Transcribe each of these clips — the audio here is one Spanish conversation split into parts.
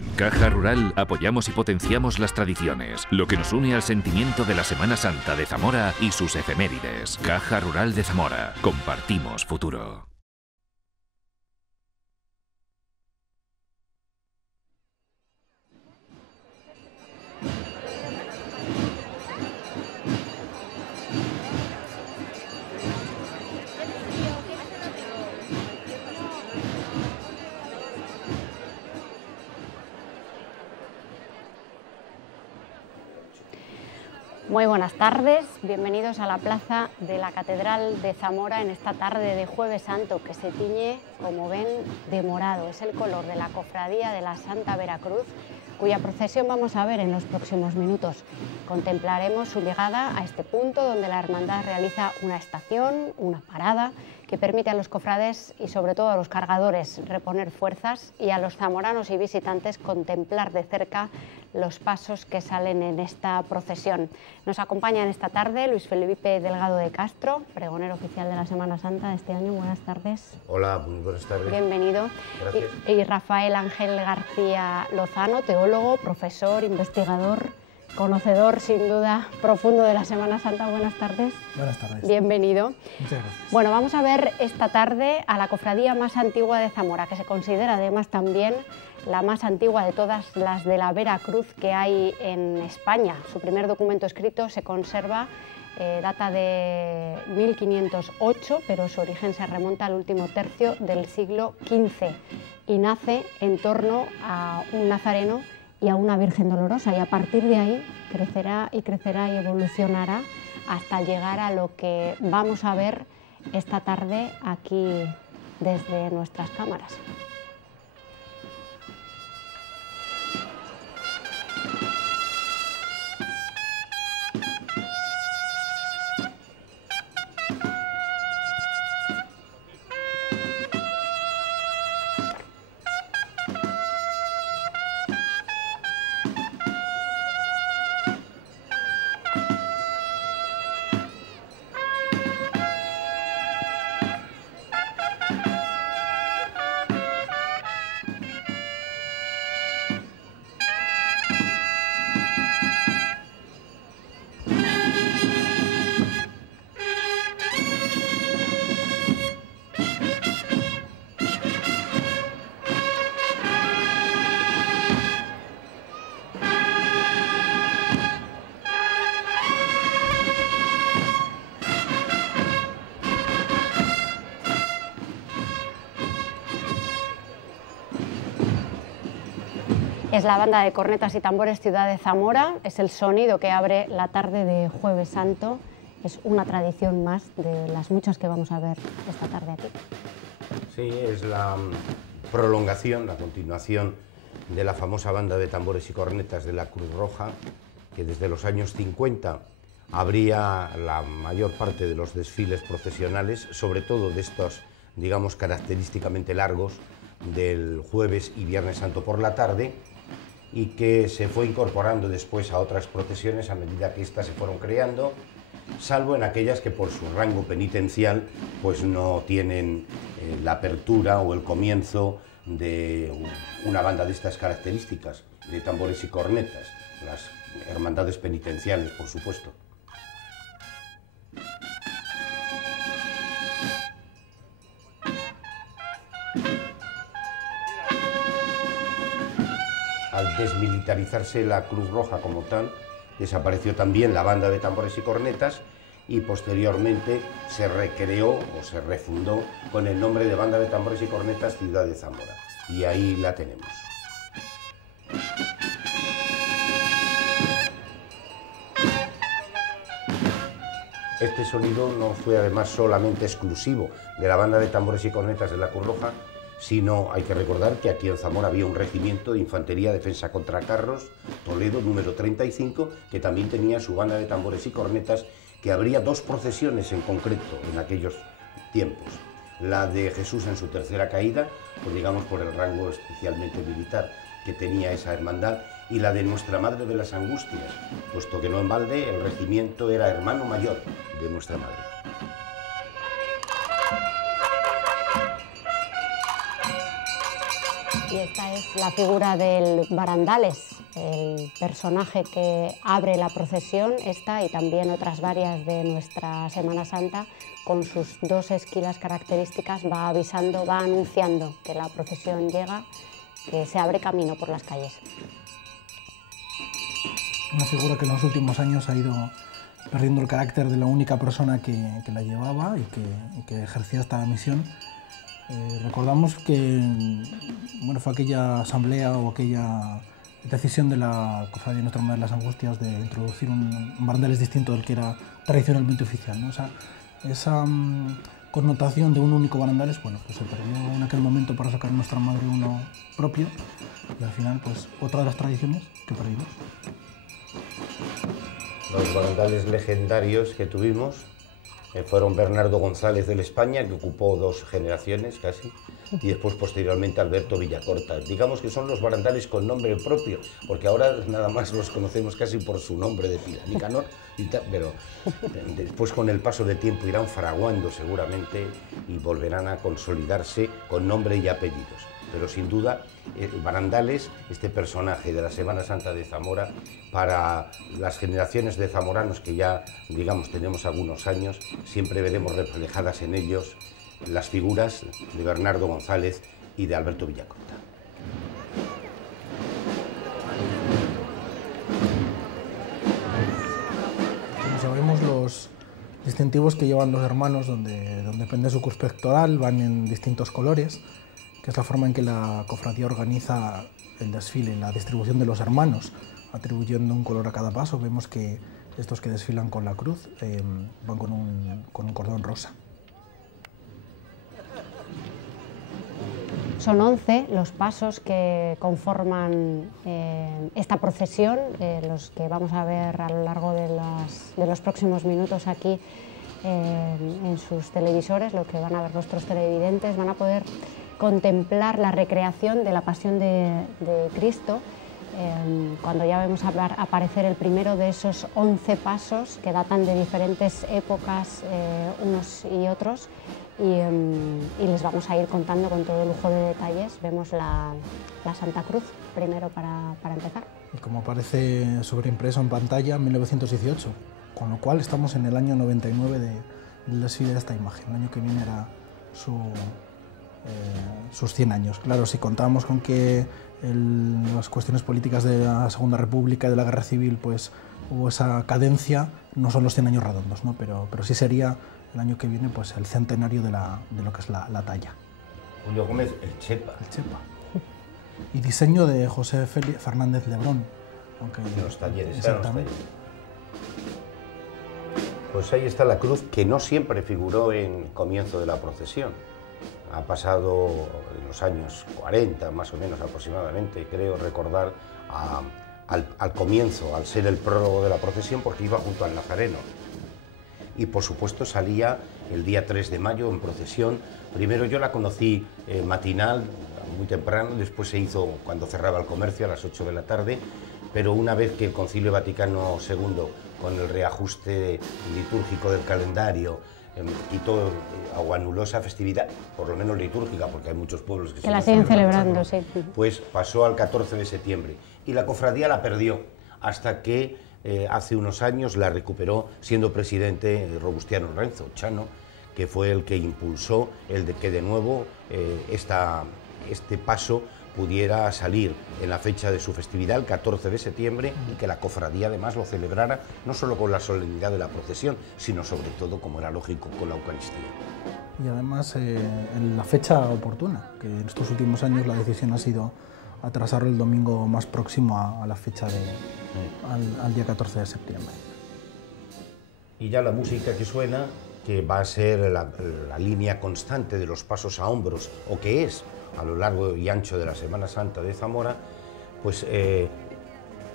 En Caja Rural apoyamos y potenciamos las tradiciones, lo que nos une al sentimiento de la Semana Santa de Zamora y sus efemérides. Caja Rural de Zamora. Compartimos futuro. Muy buenas tardes, bienvenidos a la plaza de la Catedral de Zamora en esta tarde de Jueves Santo que se tiñe, como ven, de morado. Es el color de la Cofradía de la Santa Veracruz, cuya procesión vamos a ver en los próximos minutos. Contemplaremos su llegada a este punto donde la hermandad realiza una estación, una parada, que permite a los cofrades y sobre todo a los cargadores reponer fuerzas y a los zamoranos y visitantes contemplar de cerca los pasos que salen en esta procesión. Nos acompañan esta tarde Luis Felipe Delgado de Castro, pregonero oficial de la Semana Santa de este año. Buenas tardes. Hola, muy buenas tardes. Bienvenido. Gracias. Y Rafael Ángel García Lozano, teólogo, profesor, investigador, conocedor sin duda profundo de la Semana Santa. Buenas tardes. Buenas tardes. Bienvenido. Muchas gracias. Bueno, vamos a ver esta tarde a la cofradía más antigua de Zamora, que se considera además también la más antigua de todas las de la Veracruz que hay en España. Su primer documento escrito se conserva, data de 1508, pero su origen se remonta al último tercio del siglo XV y nace en torno a un nazareno y a una Virgen Dolorosa, y a partir de ahí crecerá y evolucionará hasta llegar a lo que vamos a ver esta tarde aquí desde nuestras cámaras. Es la banda de cornetas y tambores Ciudad de Zamora, es el sonido que abre la tarde de Jueves Santo, es una tradición más de las muchas que vamos a ver esta tarde aquí. Sí, es la prolongación, la continuación de la famosa banda de tambores y cornetas de la Cruz Roja, que desde los años 50 abría la mayor parte de los desfiles procesionales, sobre todo de estos, digamos, característicamente largos, del Jueves y Viernes Santo por la tarde, y que se fue incorporando después a otras procesiones a medida que éstas se fueron creando, salvo en aquellas que por su rango penitencial pues no tienen la apertura o el comienzo de una banda de estas características, de tambores y cornetas, las hermandades penitenciales, por supuesto. Al desmilitarizarse la Cruz Roja como tal, desapareció también la banda de tambores y cornetas y posteriormente se recreó o se refundó con el nombre de Banda de Tambores y Cornetas Ciudad de Zamora. Y ahí la tenemos. Este sonido no fue además solamente exclusivo de la Banda de Tambores y Cornetas de la Cruz Roja, sino hay que recordar que aquí en Zamora había un regimiento de infantería defensa contra carros, Toledo, número 35, que también tenía su banda de tambores y cornetas, que habría dos procesiones en concreto en aquellos tiempos. La de Jesús en su tercera caída, pues digamos por el rango especialmente militar que tenía esa hermandad, y la de Nuestra Madre de las Angustias, puesto que no en balde el regimiento era hermano mayor de Nuestra Madre. Y esta es la figura del Barandales, el personaje que abre la procesión, esta y también otras varias de nuestra Semana Santa, con sus dos esquilas características, va avisando, va anunciando que la procesión llega, que se abre camino por las calles. Una figura que en los últimos años ha ido perdiendo el carácter de la única persona que la llevaba y que ejercía esta misión. Recordamos que fue aquella asamblea o aquella decisión de la Cofradía de Nuestra Madre de las Angustias de introducir un barandales distinto del que era tradicionalmente oficial, ¿no? O sea, esa connotación de un único barandales, pues se perdió en aquel momento para sacar a Nuestra Madre uno propio y al final pues otra de las tradiciones que perdimos. Los barandales legendarios que tuvimos fueron Bernardo González de España, que ocupó 2 generaciones casi, y después posteriormente Alberto Villacorta. Digamos que son los barandales con nombre propio, porque ahora nada más los conocemos casi por su nombre de pila, Nicanor, pero después con el paso del tiempo irán fraguando seguramente y volverán a consolidarse con nombre y apellidos. Pero sin duda, Barandales, este personaje de la Semana Santa de Zamora, para las generaciones de zamoranos que ya, digamos, tenemos algunos años, siempre veremos reflejadas en ellos las figuras de Bernardo González y de Alberto Villacorta. Como sabemos, los distintivos que llevan los hermanos, donde pende su cruz pectoral, van en distintos colores, que es la forma en que la cofradía organiza el desfile, la distribución de los hermanos, atribuyendo un color a cada paso. Vemos que estos que desfilan con la cruz van con un cordón rosa. Son 11 los pasos que conforman esta procesión, los que vamos a ver a lo largo de los próximos minutos aquí en sus televisores, lo que van a ver nuestros televidentes, van a poder contemplar la recreación de la Pasión de Cristo, cuando ya vemos aparecer el primero de esos 11 pasos que datan de diferentes épocas unos y otros, y les vamos a ir contando con todo lujo de detalles. Vemos la Santa Cruz primero para empezar. Y como aparece sobreimpreso en pantalla, 1918, con lo cual estamos en el año 99 del desfile de esta imagen. El año que viene era sus 100 años. Claro, si contamos con que en las cuestiones políticas de la Segunda República y de la Guerra Civil pues hubo esa cadencia, no son los 100 años redondos, ¿no? pero sí sería el año que viene pues el centenario de lo que es la talla. Julio Gómez, el Chepa. El Chepa. Y diseño de José Fernández Lebrón. Aunque en los talleres. Exactamente. Pues ahí está la cruz, que no siempre figuró en comienzo de la procesión. Ha pasado en los años 40, más o menos aproximadamente, creo recordar, al comienzo, al ser el prólogo de la procesión, porque iba junto al Nazareno. Y por supuesto salía el día 3 de mayo en procesión. Primero yo la conocí matinal, muy temprano, después se hizo cuando cerraba el comercio a las 8 de la tarde, pero una vez que el Concilio Vaticano II, con el reajuste litúrgico del calendario, quitó o anuló esa festividad, por lo menos litúrgica, porque hay muchos pueblos que la siguen celebrando, sí. Pues pasó al 14 de septiembre y la cofradía la perdió hasta que hace unos años la recuperó siendo presidente Robustiano Renzo Chano, que fue el que impulsó el de que de nuevo este paso pudiera salir en la fecha de su festividad, el 14 de septiembre, y que la cofradía además lo celebrara no solo con la solemnidad de la procesión, sino sobre todo, como era lógico, con la Eucaristía. Y además en la fecha oportuna, que en estos últimos años la decisión ha sido atrasar el domingo más próximo a la fecha al día 14 de septiembre. Y ya la música que suena, que va a ser la línea constante de los pasos a hombros, o que es a lo largo y ancho de la Semana Santa de Zamora, pues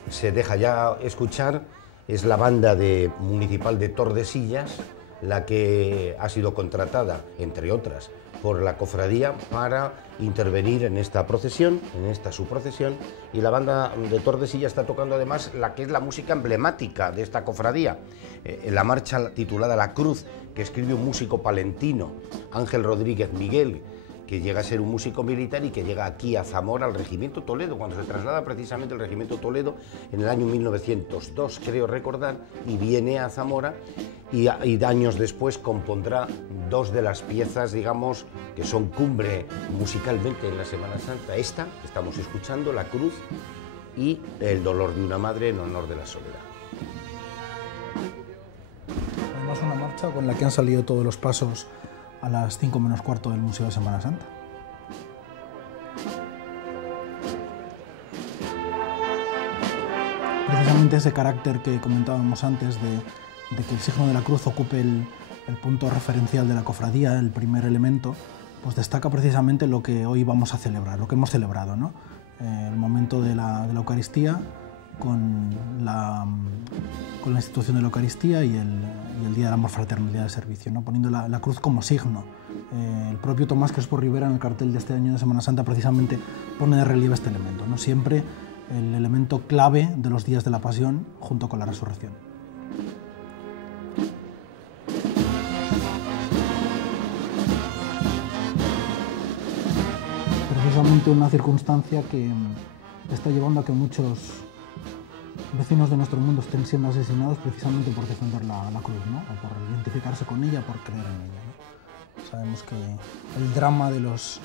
se deja ya escuchar. Es la banda municipal de Tordesillas, la que ha sido contratada, entre otras, por la cofradía para intervenir en esta procesión, en esta subprocesión, y la banda de Tordesillas está tocando además la que es la música emblemática de esta cofradía, la marcha titulada La Cruz, que escribe un músico palentino, Ángel Rodríguez Miguel, que llega a ser un músico militar y que llega aquí a Zamora, al Regimiento Toledo, cuando se traslada precisamente el Regimiento Toledo en el año 1902, creo recordar, y viene a Zamora y años después compondrá dos de las piezas, digamos, que son cumbre musicalmente en la Semana Santa. Esta que estamos escuchando, La Cruz, y El dolor de una madre en honor de la soledad. Además, una marcha con la que han salido todos los pasos a las 5 menos cuarto del Museo de Semana Santa. Precisamente ese carácter que comentábamos antes de que el signo de la cruz ocupe el punto referencial de la cofradía, el primer elemento, pues destaca precisamente lo que hoy vamos a celebrar, lo que hemos celebrado, ¿no? El momento de la Eucaristía, con la institución de la Eucaristía y el Día del Amor Fraterno, el Día del Servicio, ¿no? Poniendo la cruz como signo. El propio Tomás Crespo Rivera, en el cartel de este año de Semana Santa, precisamente pone de relieve este elemento, ¿no? Siempre el elemento clave de los días de la Pasión junto con la Resurrección. Precisamente una circunstancia que está llevando a que muchos vecinos de nuestro mundo estén siendo asesinados precisamente por defender la cruz, ¿no? O por identificarse con ella, por creer en ella, ¿no? Sabemos que el drama de los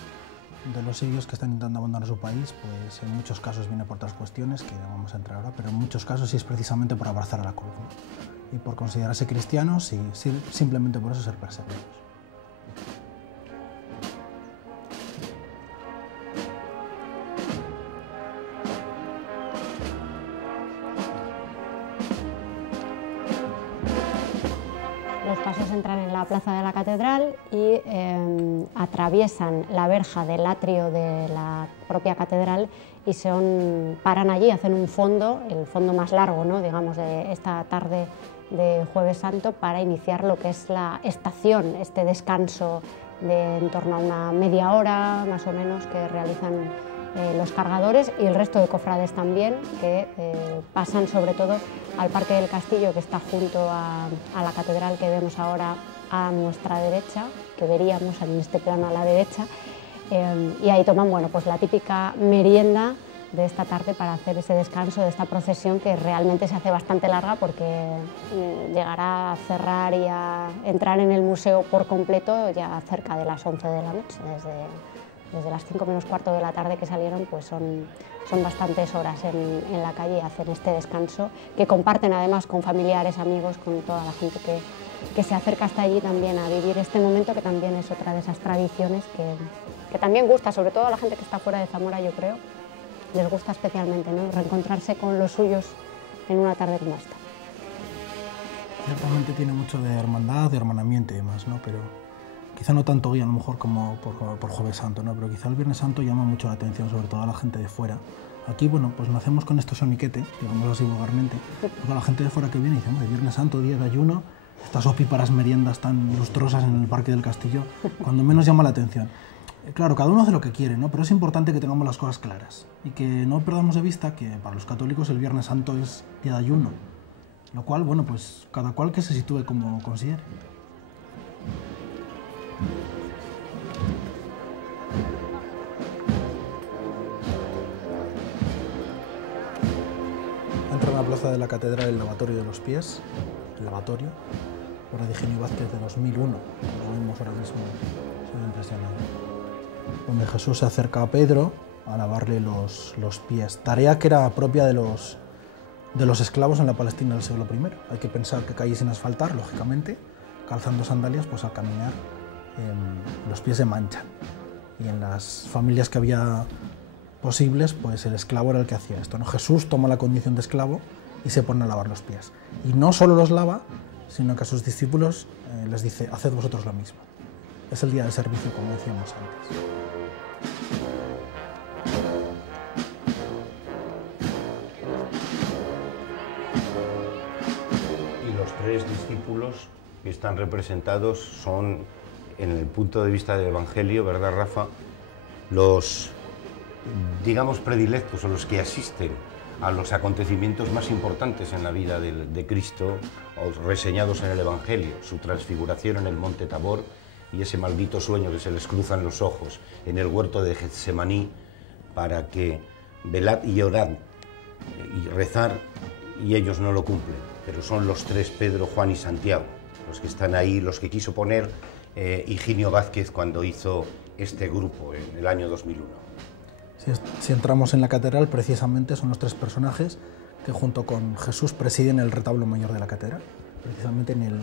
sirios que están intentando abandonar su país, pues en muchos casos viene por otras cuestiones que no vamos a entrar ahora, pero en muchos casos sí es precisamente por abrazar a la cruz, ¿no? Y por considerarse cristianos y simplemente por eso ser perseguidos. Los pasos entran en la plaza de la catedral y atraviesan la verja del atrio de la propia catedral y paran allí, hacen un fondo, el fondo más largo, ¿no? Digamos, de esta tarde de Jueves Santo, para iniciar lo que es la estación, este descanso de en torno a una media hora más o menos que realizan los cargadores y el resto de cofrades también, que pasan sobre todo al Parque del Castillo, que está junto a la catedral que vemos ahora a nuestra derecha, que veríamos en este plano a la derecha, y ahí toman, bueno, pues la típica merienda de esta tarde para hacer ese descanso de esta procesión, que realmente se hace bastante larga porque llegará a cerrar y a entrar en el museo por completo ya cerca de las 11 de la noche. Desde las 5 menos cuarto de la tarde que salieron, pues son bastantes horas en la calle y hacen este descanso, que comparten además con familiares, amigos, con toda la gente que se acerca hasta allí también a vivir este momento, que también es otra de esas tradiciones que también gusta, sobre todo a la gente que está fuera de Zamora, yo creo, les gusta especialmente, ¿no? Reencontrarse con los suyos en una tarde como esta. Ciertamente tiene mucho de hermandad, de hermanamiento y demás, ¿no? Pero quizá no tanto hoy a lo mejor como por Jueves Santo, ¿no? Pero quizá el Viernes Santo llama mucho la atención, sobre todo a la gente de fuera. Aquí, bueno, pues nacemos con esto soniquete, digamos así vulgarmente, porque la gente de fuera que viene dice, hombre, Viernes Santo, día de ayuno, estas opíparas meriendas tan lustrosas en el Parque del Castillo, cuando menos llama la atención. Claro, cada uno hace lo que quiere, ¿no? Pero es importante que tengamos las cosas claras y que no perdamos de vista que para los católicos el Viernes Santo es día de ayuno, lo cual, bueno, pues cada cual que se sitúe como considere. Entra en la plaza de la catedral el lavatorio de los pies, el lavatorio, obra de Eugenio Vázquez de 2001, lo vemos ahora mismo, es impresionante, donde Jesús se acerca a Pedro a lavarle los pies, tarea que era propia de los esclavos en la Palestina del siglo I. Hay que pensar que calle sin asfaltar, lógicamente, calzando sandalias, pues al caminar los pies se manchan, y en las familias que había posibles, pues el esclavo era el que hacía esto, ¿no? Jesús toma la condición de esclavo y se pone a lavar los pies, y no solo los lava, sino que a sus discípulos les dice, haced vosotros lo mismo. Es el día del servicio, como decíamos antes. Y los tres discípulos que están representados son, en el punto de vista del Evangelio, ¿verdad, Rafa?, los, digamos, predilectos o los que asisten a los acontecimientos más importantes en la vida de Cristo, o reseñados en el Evangelio, su transfiguración en el Monte Tabor, y ese maldito sueño que se les cruzan los ojos en el huerto de Getsemaní para que velad y orad y rezar, y ellos no lo cumplen, pero son los tres, Pedro, Juan y Santiago, los que están ahí, los que quiso poner Higinio Vázquez cuando hizo este grupo en el año 2001. Si entramos en la catedral, precisamente son los tres personajes que junto con Jesús presiden el retablo mayor de la catedral, precisamente en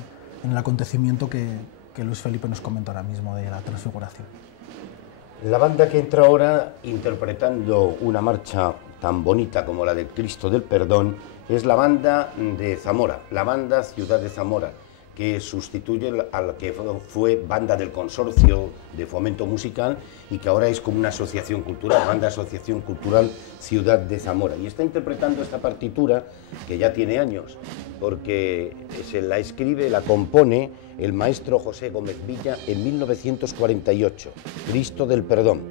el acontecimiento que Luis Felipe nos comentó ahora mismo de la transfiguración. La banda que entra ahora interpretando una marcha tan bonita como la del Cristo del Perdón es la banda de Zamora, la banda Ciudad de Zamora, que sustituye a la que fue banda del Consorcio de Fomento Musical y que ahora es como una asociación cultural, banda Asociación Cultural Ciudad de Zamora. Y está interpretando esta partitura, que ya tiene años, porque se la escribe, la compone el maestro José Gómez Villa en 1948, Cristo del Perdón.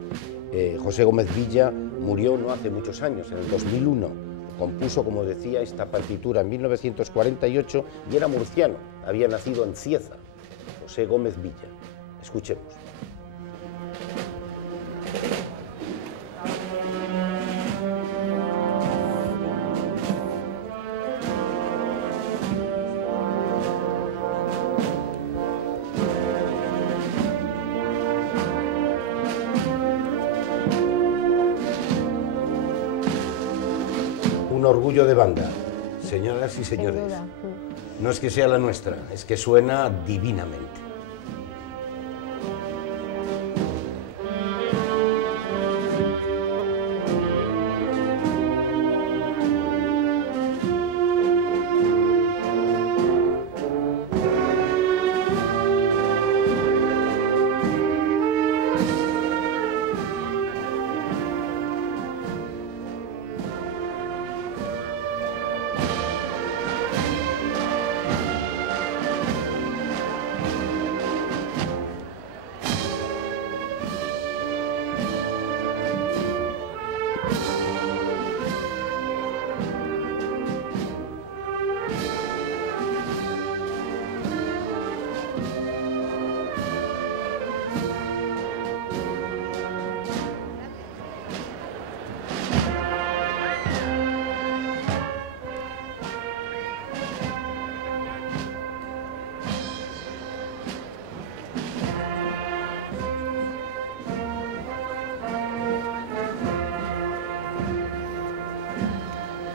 José Gómez Villa murió no hace muchos años, en el 2001. Compuso, como decía, esta partitura en 1948 y era murciano, había nacido en Cieza, José Gómez Villa. Escuchemos. Un orgullo de banda, señoras y señores. No es que sea la nuestra, es que suena divinamente.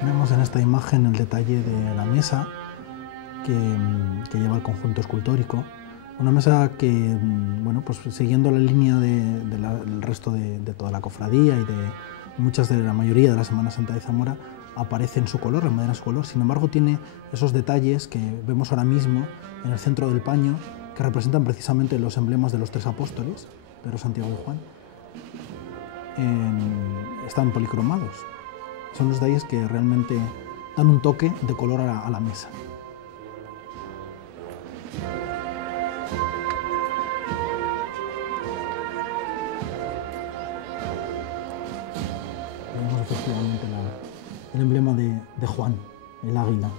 Vemos en esta imagen el detalle de la mesa que lleva el conjunto escultórico. Una mesa que, bueno, pues siguiendo la línea del resto de toda la cofradía y de la mayoría de la Semana Santa de Zamora, aparece en su color, en madera en su color. Sin embargo, tiene esos detalles que vemos ahora mismo en el centro del paño, que representan precisamente los emblemas de los tres apóstoles, Pedro, Santiago y Juan. Están policromados. Son los detalles que realmente dan un toque de color a la mesa. Vemos efectivamente el emblema de Juan, el águila,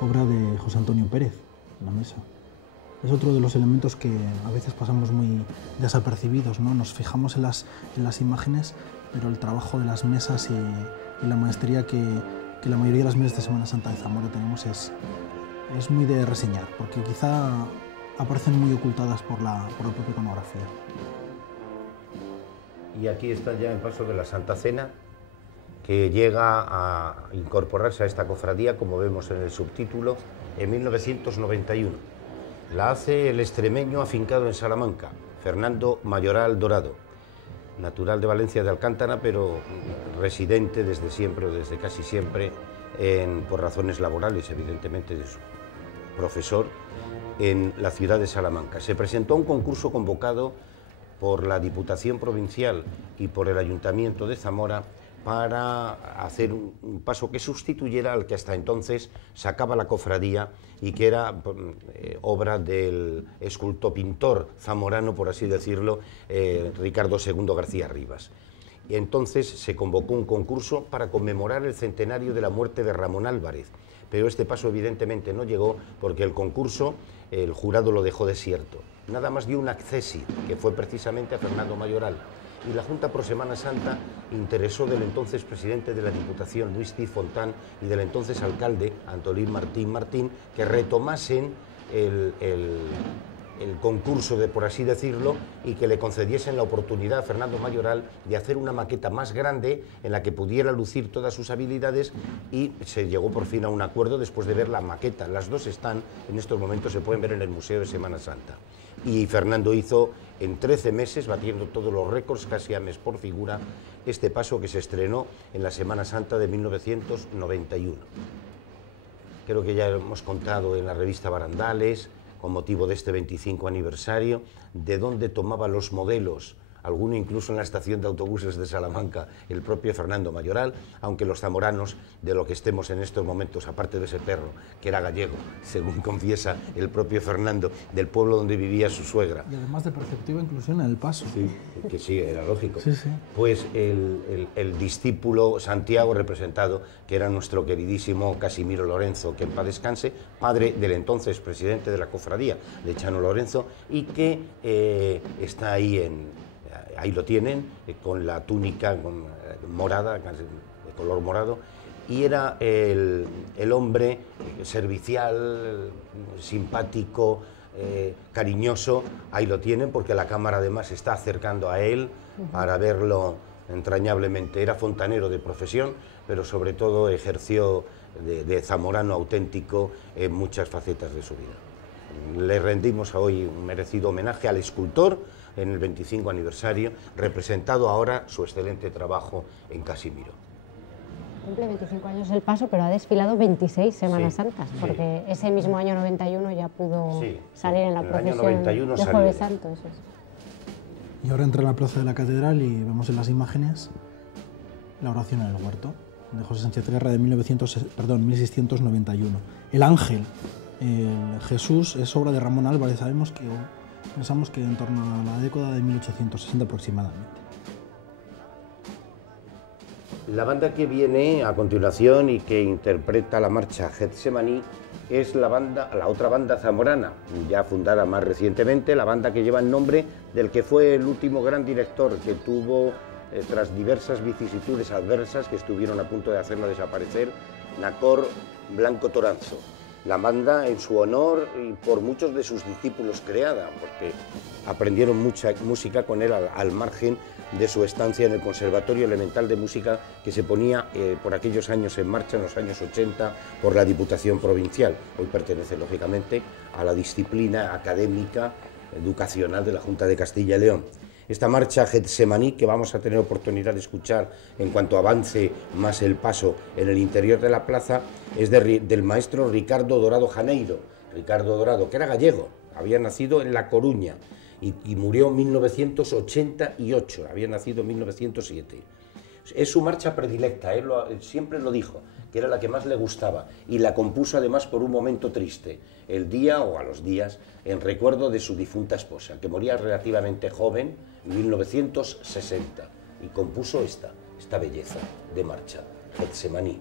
obra de José Antonio Pérez, en la mesa. Es otro de los elementos que a veces pasamos muy desapercibidos, ¿no? Nos fijamos en las imágenes, pero el trabajo de las mesas y la maestría que la mayoría de las mesas de Semana Santa de Zamora tenemos es muy de reseñar, porque quizá aparecen muy ocultadas por la propia iconografía. Y aquí está ya el paso de la Santa Cena, que llega a incorporarse a esta cofradía, como vemos en el subtítulo, en 1991. La hace el extremeño afincado en Salamanca, Fernando Mayoral Dorado, natural de Valencia de Alcántara, pero residente desde siempre, o desde casi siempre, por razones laborales, evidentemente, de su profesor, en la ciudad de Salamanca. Se presentó a un concurso convocado por la Diputación Provincial y por el Ayuntamiento de Zamora para hacer un paso que sustituyera al que hasta entonces sacaba la cofradía y que era obra del escultor-pintor zamorano, por así decirlo, Ricardo II García Rivas. Y entonces se convocó un concurso para conmemorar el centenario de la muerte de Ramón Álvarez, pero este paso evidentemente no llegó porque el concurso el jurado lo dejó desierto. Nada más dio un accesi, que fue precisamente a Fernando Mayoral. Y la Junta pro Semana Santa interesó del entonces presidente de la Diputación, Luis Cid Fontán, y del entonces alcalde, Antolín Martín, que retomasen el concurso, por así decirlo, y que le concediesen la oportunidad a Fernando Mayoral de hacer una maqueta más grande en la que pudiera lucir todas sus habilidades, y se llegó por fin a un acuerdo después de ver la maqueta. Las dos están, en estos momentos se pueden ver en el Museo de Semana Santa. Y Fernando hizo en 13 meses, batiendo todos los récords, casi a mes por figura, este paso que se estrenó en la Semana Santa de 1991. Creo que ya hemos contado en la revista Barandales, con motivo de este 25 aniversario, de dónde tomaba los modelos, alguno incluso en la estación de autobuses de Salamanca, el propio Fernando Mayoral, aunque los zamoranos, de lo que estemos en estos momentos, aparte de ese perro, que era gallego, según confiesa el propio Fernando, del pueblo donde vivía su suegra. Y además de perceptiva inclusión en el paso. Sí, que sí, era lógico. Sí, sí. Pues el discípulo Santiago representado, que era nuestro queridísimo Casimiro Lorenzo, que en paz descanse, padre del entonces presidente de la cofradía, de Chano Lorenzo, y que está ahí lo tienen, con la túnica morada, de color morado, y era el hombre servicial, simpático, cariñoso. Ahí lo tienen, porque la cámara además se está acercando a él para verlo entrañablemente. Era fontanero de profesión, pero sobre todo ejerció de zamorano auténtico en muchas facetas de su vida. Le rendimos hoy un merecido homenaje al escultor en el 25 aniversario, representado ahora su excelente trabajo en Casimiro. Cumple 25 años el paso, pero ha desfilado 26 Semanas Santas, porque ese mismo año 91 ya pudo salir en la procesión de Jueves Santo. Eso es. Y ahora entra en la plaza de la Catedral y vemos en las imágenes la oración en el huerto, de José Sánchez Guerra, de 1691. El ángel, el Jesús, es obra de Ramón Álvarez. Pensamos que en torno a la década de 1860 aproximadamente. La banda que viene a continuación y que interpreta la marcha Getsemaní es la otra banda zamorana, ya fundada más recientemente, la banda que lleva el nombre del que fue el último gran director que tuvo, tras diversas vicisitudes adversas que estuvieron a punto de hacerlo desaparecer, Nacor Blanco Toranzo. La banda en su honor y por muchos de sus discípulos creada, porque aprendieron mucha música con él al margen de su estancia en el Conservatorio Elemental de Música que se ponía por aquellos años en marcha, en los años 80, por la Diputación Provincial. Hoy pertenece, lógicamente, a la disciplina académica, educacional de la Junta de Castilla y León. Esta marcha Getsemaní, que vamos a tener oportunidad de escuchar en cuanto avance más el paso en el interior de la plaza, es del maestro Ricardo Dorado Janeiro. Ricardo Dorado, que era gallego, había nacido en La Coruña y murió en 1988, había nacido en 1907. Es su marcha predilecta, él siempre lo dijo, que era la que más le gustaba, y la compuso además por un momento triste, el día o a los días, en recuerdo de su difunta esposa, que moría relativamente joven, en 1960, y compuso esta belleza de marcha, Getsemaní.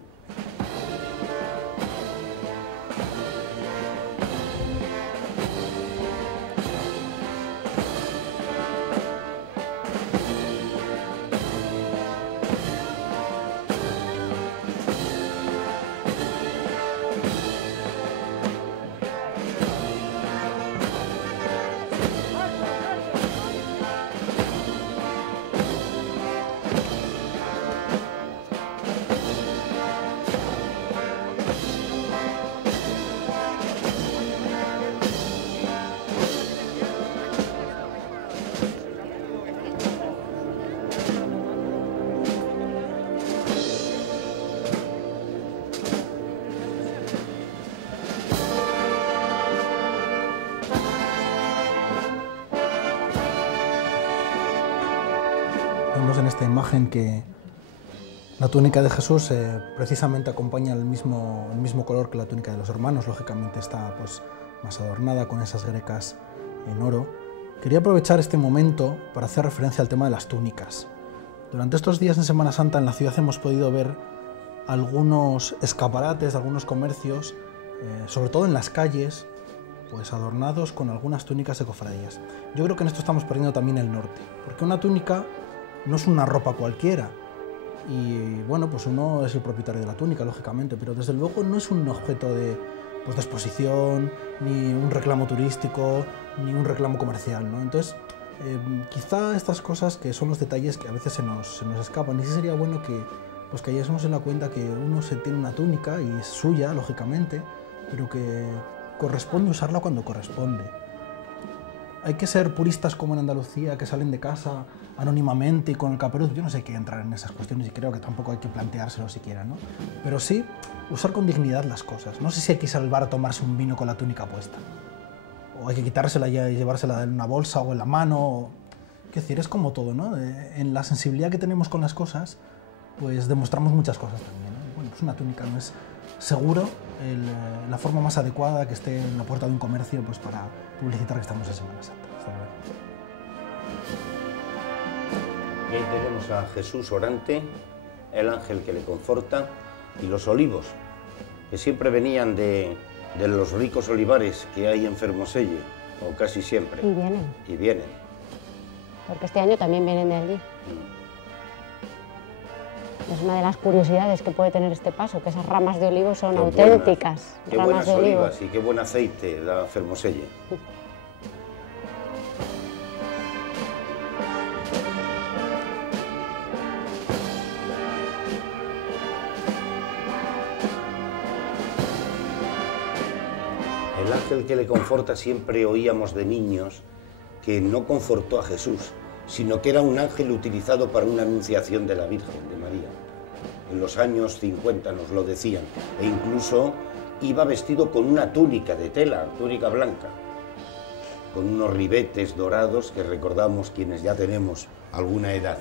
Vemos en esta imagen que la túnica de Jesús precisamente acompaña el mismo color que la túnica de los hermanos. Lógicamente está pues, más adornada con esas grecas en oro. Quería aprovechar este momento para hacer referencia al tema de las túnicas. Durante estos días en Semana Santa en la ciudad hemos podido ver algunos escaparates de algunos comercios, sobre todo en las calles, pues adornados con algunas túnicas de cofradías. Yo creo que en esto estamos perdiendo también el norte, porque una túnica no es una ropa cualquiera, y bueno, pues uno es el propietario de la túnica, lógicamente, pero desde luego no es un objeto de exposición, ni un reclamo turístico, ni un reclamo comercial, ¿no? Entonces, quizá estas cosas que son los detalles que a veces se nos escapan, y sí sería bueno que pues cayésemos en la cuenta que uno se tiene una túnica y es suya, lógicamente, pero que corresponde usarla cuando corresponde. Hay que ser puristas como en Andalucía, que salen de casa anónimamente y con el caperuz. Yo no sé, hay que entrar en esas cuestiones y creo que tampoco hay que planteárselo siquiera, ¿no? Pero sí usar con dignidad las cosas. No sé si hay que ir al bar a tomarse un vino con la túnica puesta, o hay que quitársela y llevársela en una bolsa o en la mano. Es decir, es como todo, ¿no? En la sensibilidad que tenemos con las cosas, pues demostramos muchas cosas también, ¿no? Bueno, pues una túnica no es seguro la forma más adecuada que esté en la puerta de un comercio, pues para publicitar que estamos en Semana Santa. Hasta luego. Y ahí tenemos a Jesús orante, el ángel que le conforta, y los olivos, que siempre venían de los ricos olivares que hay en Fermoselle, o casi siempre. Y vienen. Y vienen. Porque este año también vienen de allí. Es una de las curiosidades que puede tener este paso, que esas ramas de olivo son auténticas qué ramas buenas de olivo. olivas y qué buen aceite da Fermoselle. El ángel que le conforta, siempre oíamos de niños que no confortó a Jesús, sino que era un ángel utilizado para una anunciación de la Virgen, de María. En los años 50 nos lo decían, e incluso iba vestido con una túnica de tela, túnica blanca, con unos ribetes dorados que recordamos quienes ya tenemos alguna edad.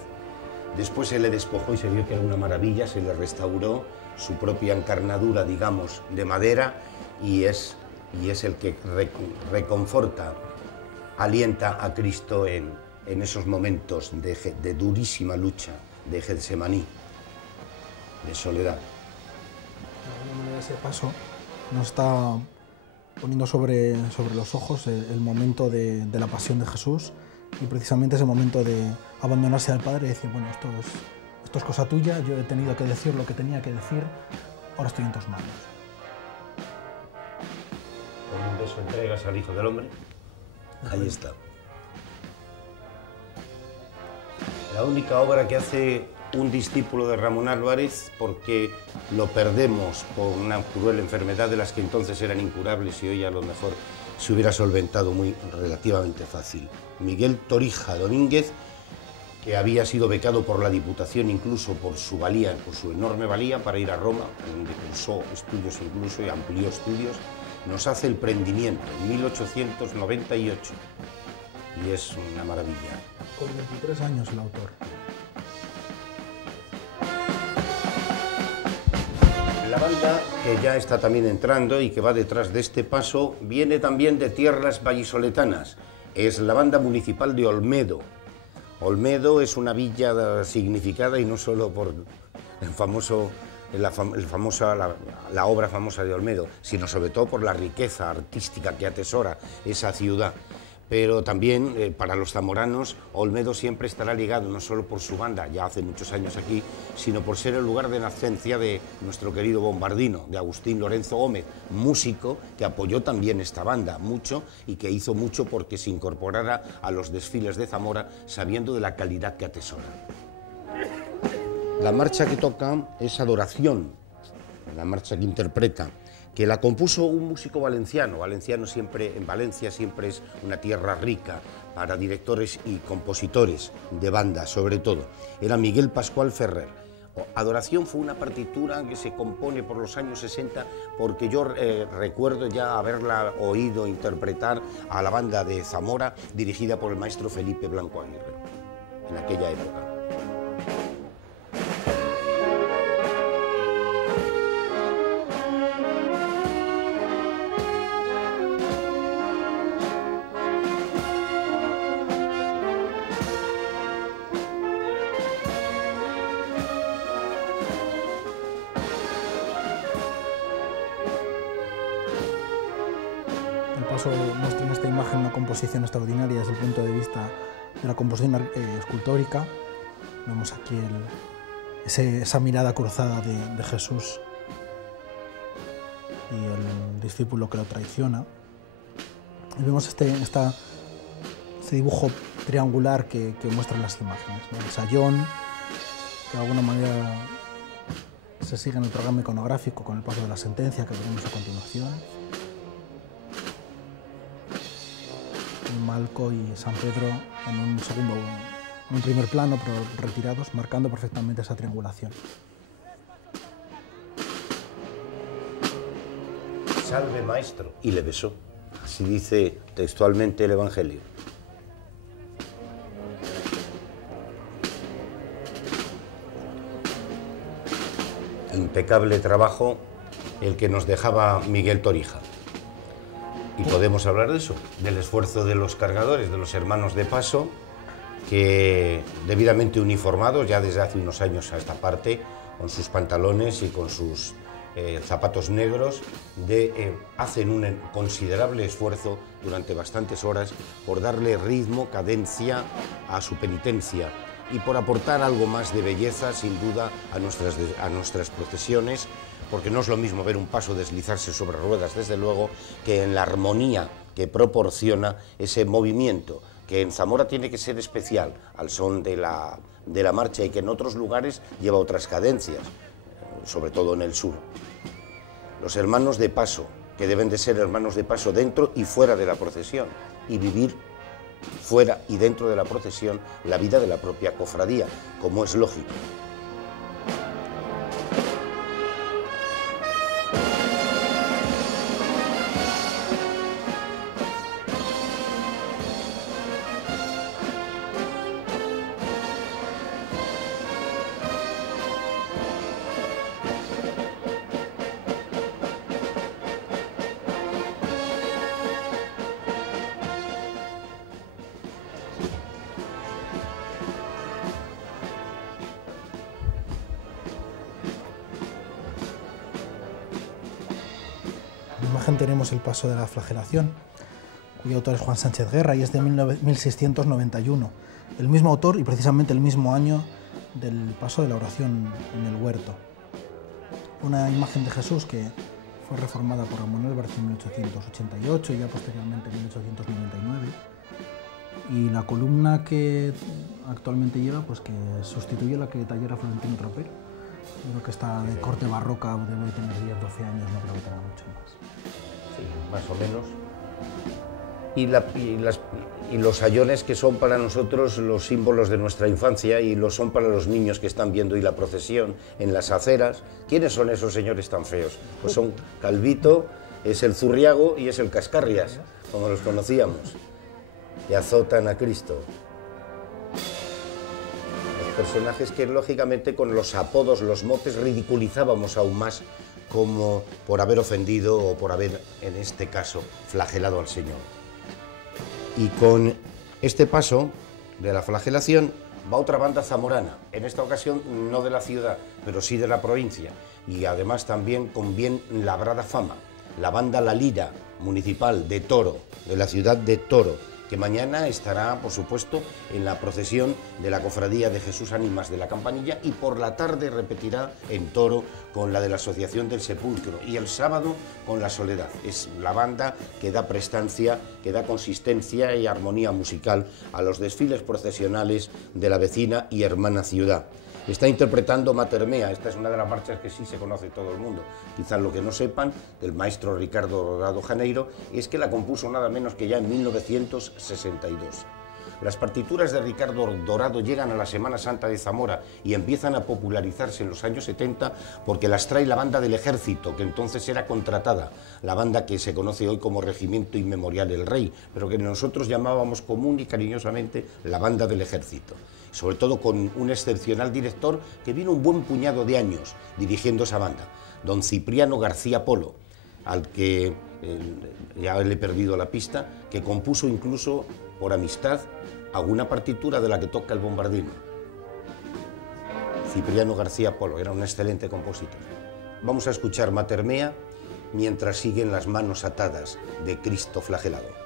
Después se le despojó y se vio que era una maravilla, se le restauró su propia encarnadura, digamos, de madera, y es el que reconforta, alienta a Cristo en esos momentos de durísima lucha, de Getsemaní, de soledad. De alguna manera ese paso nos está poniendo sobre los ojos el momento de la pasión de Jesús, y precisamente ese momento de abandonarse al Padre y decir, bueno, esto es cosa tuya, yo he tenido que decir lo que tenía que decir, ahora estoy en tus manos. Con un beso entregas al Hijo del Hombre. Ahí está. La única obra que hace un discípulo de Ramón Álvarez, porque lo perdemos por una cruel enfermedad de las que entonces eran incurables y hoy a lo mejor se hubiera solventado relativamente fácil. Miguel Torija Domínguez, que había sido becado por la Diputación incluso por su valía, por su enorme valía para ir a Roma, donde cursó estudios incluso y amplió estudios, nos hace El Prendimiento en 1898 y es una maravilla. Con 23 años el autor. La banda, que ya está también entrando y que va detrás de este paso, viene también de tierras vallisoletanas. Es la banda municipal de Olmedo. Olmedo es una villa significada y no solo por la obra famosa de Olmedo, sino sobre todo por la riqueza artística que atesora esa ciudad. Pero también para los zamoranos, Olmedo siempre estará ligado no solo por su banda, ya hace muchos años aquí, sino por ser el lugar de nacencia de nuestro querido bombardino, de Agustín Lorenzo Gómez, músico que apoyó también esta banda mucho y que hizo mucho porque se incorporara a los desfiles de Zamora sabiendo de la calidad que atesora. La marcha que toca es Adoración, la marcha que interpreta, que la compuso un músico valenciano. En Valencia siempre es una tierra rica para directores y compositores de banda, sobre todo. Era Miguel Pascual Ferrer. Adoración fue una partitura que se compone por los años 60, porque yo recuerdo ya haberla oído interpretar a la banda de Zamora, dirigida por el maestro Felipe Blanco Aguirre, en aquella época. paso muestra en esta imagen una composición extraordinaria desde el punto de vista de la composición escultórica. Vemos aquí esa mirada cruzada de Jesús y el discípulo que lo traiciona. Y vemos este dibujo triangular que muestran las imágenes, ¿no? El sayón, que de alguna manera se sigue en el programa iconográfico con el paso de la sentencia que veremos a continuación. Y Malco y San Pedro en un primer plano, pero retirados, marcando perfectamente esa triangulación. Salve, maestro, y le besó. Así dice textualmente el Evangelio. Impecable trabajo el que nos dejaba Miguel Torija. Y podemos hablar de eso, del esfuerzo de los cargadores, de los hermanos de paso, que debidamente uniformados ya desde hace unos años a esta parte, con sus pantalones y con sus zapatos negros, hacen un considerable esfuerzo durante bastantes horas por darle ritmo, cadencia a su penitencia y por aportar algo más de belleza, sin duda, a nuestras procesiones, porque no es lo mismo ver un paso deslizarse sobre ruedas, desde luego, que en la armonía que proporciona ese movimiento, que en Zamora tiene que ser especial, al son de la marcha, y que en otros lugares lleva otras cadencias, sobre todo en el sur. Los hermanos de paso, que deben de ser hermanos de paso dentro y fuera de la procesión, y vivir fuera y dentro de la procesión la vida de la propia cofradía, como es lógico. Tenemos el paso de la flagelación, cuyo autor es Juan Sánchez Guerra y es de 1691. El mismo autor y precisamente el mismo año del paso de la oración en el huerto. Una imagen de Jesús que fue reformada por Ramón Álvarez en 1888 y ya posteriormente en 1899. Y la columna que actualmente lleva, pues que sustituye la que tallara Florentino Tropero. Yo creo que está de corte barroca, debe tener 10, 12 años, no creo que tenga mucho más. Sí, más o menos. Y los sayones que son para nosotros los símbolos de nuestra infancia y lo son para los niños que están viendo hoy la procesión en las aceras. ¿Quiénes son esos señores tan feos? Pues son Calvito, es el Zurriago y es el Cascarrias, como los conocíamos, y azotan a Cristo. Personajes que lógicamente con los apodos, los motes, ridiculizábamos aún más, como por haber ofendido o por haber, en este caso, flagelado al Señor. Y con este paso de la flagelación va otra banda zamorana, en esta ocasión no de la ciudad, pero sí de la provincia, y además también con bien labrada fama, la banda La Lira, municipal de Toro, de la ciudad de Toro, que mañana estará, por supuesto, en la procesión de la Cofradía de Jesús Ánimas de la Campanilla y por la tarde repetirá en Toro con la de la Asociación del Sepulcro y el sábado con la Soledad. Es la banda que da prestancia, que da consistencia y armonía musical a los desfiles procesionales de la vecina y hermana ciudad. Está interpretando Mater Mea, esta es una de las marchas que sí se conoce todo el mundo. Quizás lo que no sepan del maestro Ricardo Dorado Janeiro es que la compuso nada menos que ya en 1962. Las partituras de Ricardo Dorado llegan a la Semana Santa de Zamora y empiezan a popularizarse en los años 70 porque las trae la banda del Ejército, que entonces era contratada, la banda que se conoce hoy como Regimiento Inmemorial El Rey, pero que nosotros llamábamos común y cariñosamente la banda del Ejército. Sobre todo con un excepcional director que vino un buen puñado de años dirigiendo esa banda, don Cipriano García Polo, al que ya le he perdido la pista, que compuso incluso por amistad alguna partitura de la que toca el bombardino. Cipriano García Polo era un excelente compositor. Vamos a escuchar Mater Mea mientras siguen las manos atadas de Cristo flagelado.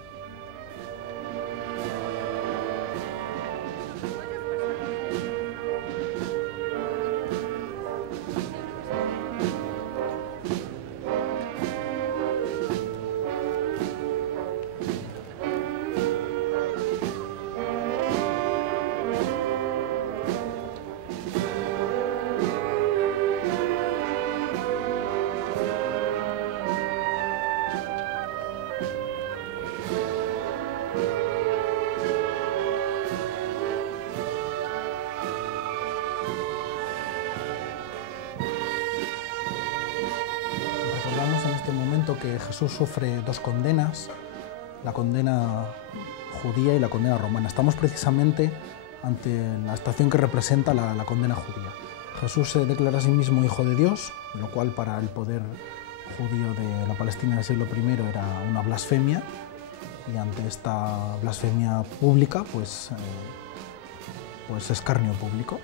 Que Jesús sufre dos condenas, la condena judía y la condena romana. Estamos precisamente ante la estación que representa la condena judía. Jesús se declara a sí mismo hijo de Dios, lo cual para el poder judío de la Palestina del siglo I era una blasfemia, y ante esta blasfemia pública pues escarnio público,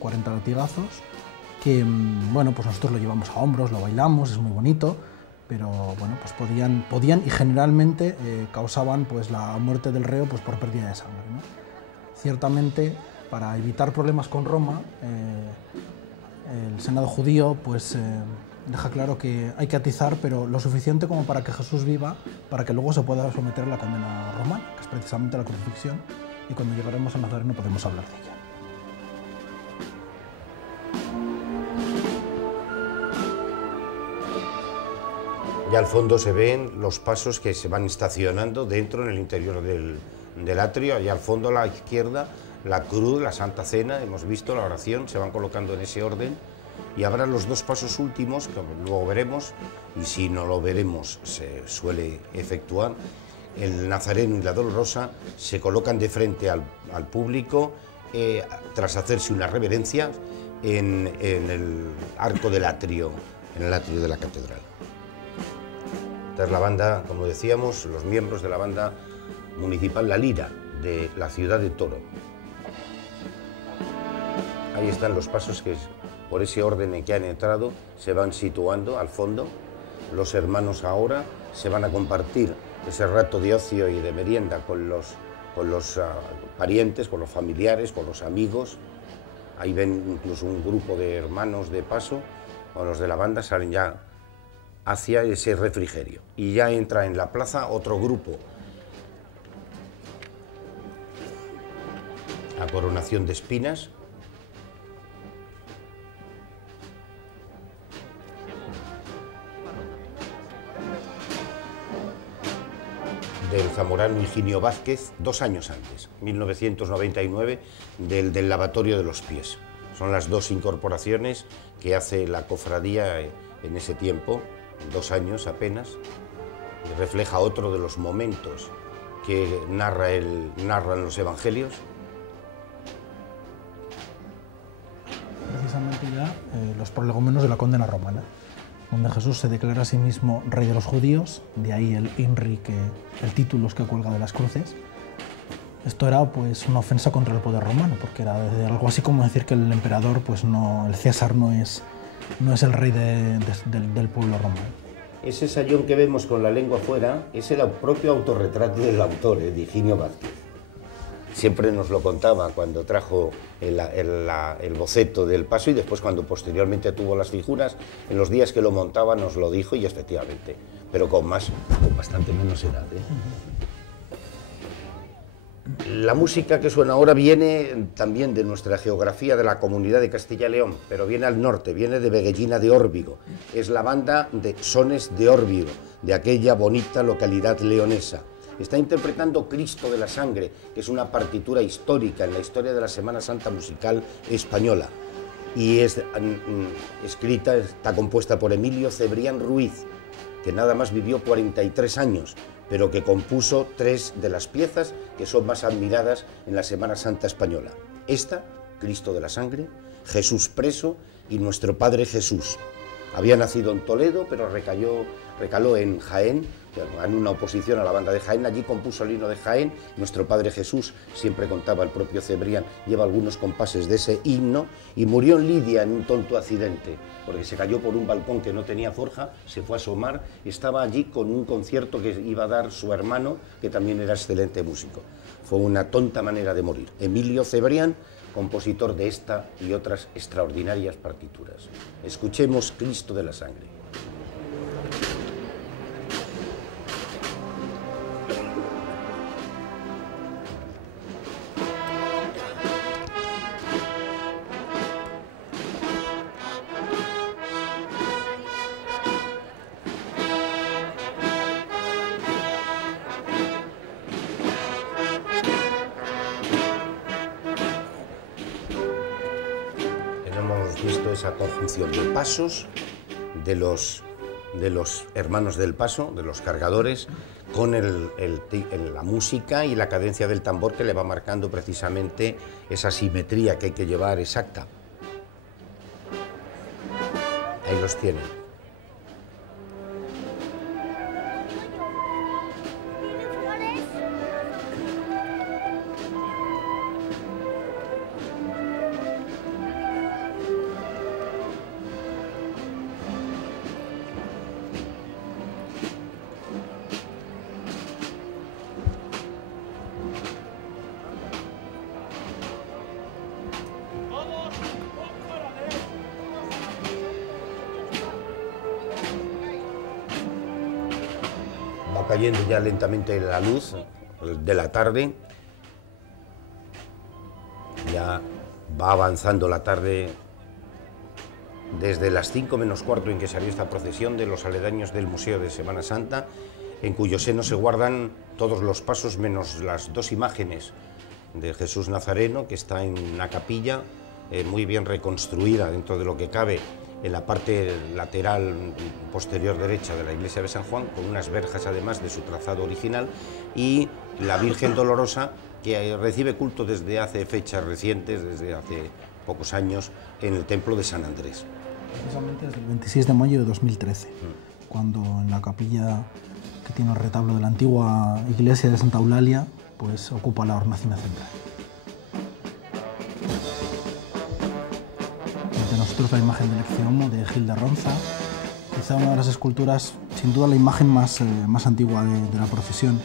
40 latigazos, que bueno, pues nosotros lo llevamos a hombros, lo bailamos, es muy bonito, pero bueno, pues podían y generalmente causaban pues la muerte del reo pues por pérdida de sangre, ¿no? Ciertamente, para evitar problemas con Roma, el Senado judío pues deja claro que hay que atizar, pero lo suficiente como para que Jesús viva, para que luego se pueda someter a la condena romana, que es precisamente la crucifixión, y cuando llegaremos a Nazareno podemos hablar de ella. Y al fondo se ven los pasos que se van estacionando dentro, en el interior del atrio, y al fondo a la izquierda la cruz, la Santa Cena, hemos visto la oración, se van colocando en ese orden, y habrá los dos pasos últimos, que luego veremos, y si no lo veremos se suele efectuar. El Nazareno y la Dolorosa se colocan de frente al público, tras hacerse una reverencia en el arco del atrio, en el atrio de la catedral. Esta es la banda, como decíamos, los miembros de la banda municipal La Lira, de la ciudad de Toro. Ahí están los pasos que, por ese orden en que han entrado, se van situando al fondo. Los hermanos ahora se van a compartir ese rato de ocio y de merienda con los parientes, con los familiares, con los amigos. Ahí ven incluso un grupo de hermanos de paso, o los de la banda salen ya hacia ese refrigerio. Y ya entra en la plaza otro grupo. A coronación de espinas. Del zamorano Higinio Vázquez, 2 años antes, 1999, del lavatorio de los pies. Son las 2 incorporaciones que hace la cofradía en ese tiempo, 2 años apenas, y refleja otro de los momentos que narran los evangelios. Precisamente ya los prolegómenos de la condena romana, donde Jesús se declara a sí mismo rey de los judíos, de ahí el INRI, el título que cuelga de las cruces. Esto era pues una ofensa contra el poder romano, porque era algo así como decir que el emperador, pues no, el César no es el rey del pueblo romano. Ese sayón que vemos con la lengua fuera es el propio autorretrato del autor, de Higinio Vázquez. Siempre nos lo contaba cuando trajo el boceto del paso, y después cuando posteriormente tuvo las figuras, en los días que lo montaba nos lo dijo, y efectivamente, pero con bastante menos edad, ¿eh? La música que suena ahora viene también de nuestra geografía de la comunidad de Castilla y León, pero viene al norte, viene de Veguellina de Órbigo. Es la banda de Sones de Órbigo, de aquella bonita localidad leonesa. Está interpretando Cristo de la Sangre, que es una partitura histórica en la historia de la Semana Santa musical española. Y está compuesta por Emilio Cebrián Ruiz, que nada más vivió 43 años, pero que compuso 3 de las piezas que son más admiradas en la Semana Santa española. Esta, Cristo de la Sangre, Jesús preso y Nuestro Padre Jesús. Había nacido en Toledo, pero recaló en Jaén en una oposición a la banda de Jaén. Allí compuso el himno de Jaén. Nuestro Padre Jesús, siempre contaba el propio Cebrián, lleva algunos compases de ese himno, y murió en Lidia en un tonto accidente, porque se cayó por un balcón que no tenía forja, se fue a asomar y estaba allí con un concierto que iba a dar su hermano, que también era excelente músico. Fue una tonta manera de morir. Emilio Cebrián, compositor de esta y otras extraordinarias partituras. Escuchemos Cristo de la Sangre. Esa conjunción de pasos de los hermanos del paso, de los cargadores, con la música y la cadencia del tambor que le va marcando precisamente esa simetría que hay que llevar exacta. Ahí los tienen. Va cayendo ya lentamente la luz de la tarde, ya va avanzando la tarde desde las 5 menos cuarto en que salió esta procesión de los aledaños del Museo de Semana Santa, en cuyo seno se guardan todos los pasos menos las dos imágenes de Jesús Nazareno, que está en una capilla muy bien reconstruida dentro de lo que cabe en la parte lateral posterior derecha de la iglesia de San Juan, con unas verjas además de su trazado original, y la Virgen Dolorosa, que recibe culto desde hace fechas recientes, desde hace pocos años, en el templo de San Andrés. Precisamente desde el 26 de mayo de 2013, cuando en la capilla que tiene el retablo de la antigua iglesia de Santa Eulalia, pues ocupa la hornacina central. Ante nosotros la imagen del Ecce-Homo de Gil de Ronza, quizá una de las esculturas, sin duda la imagen más antigua de la procesión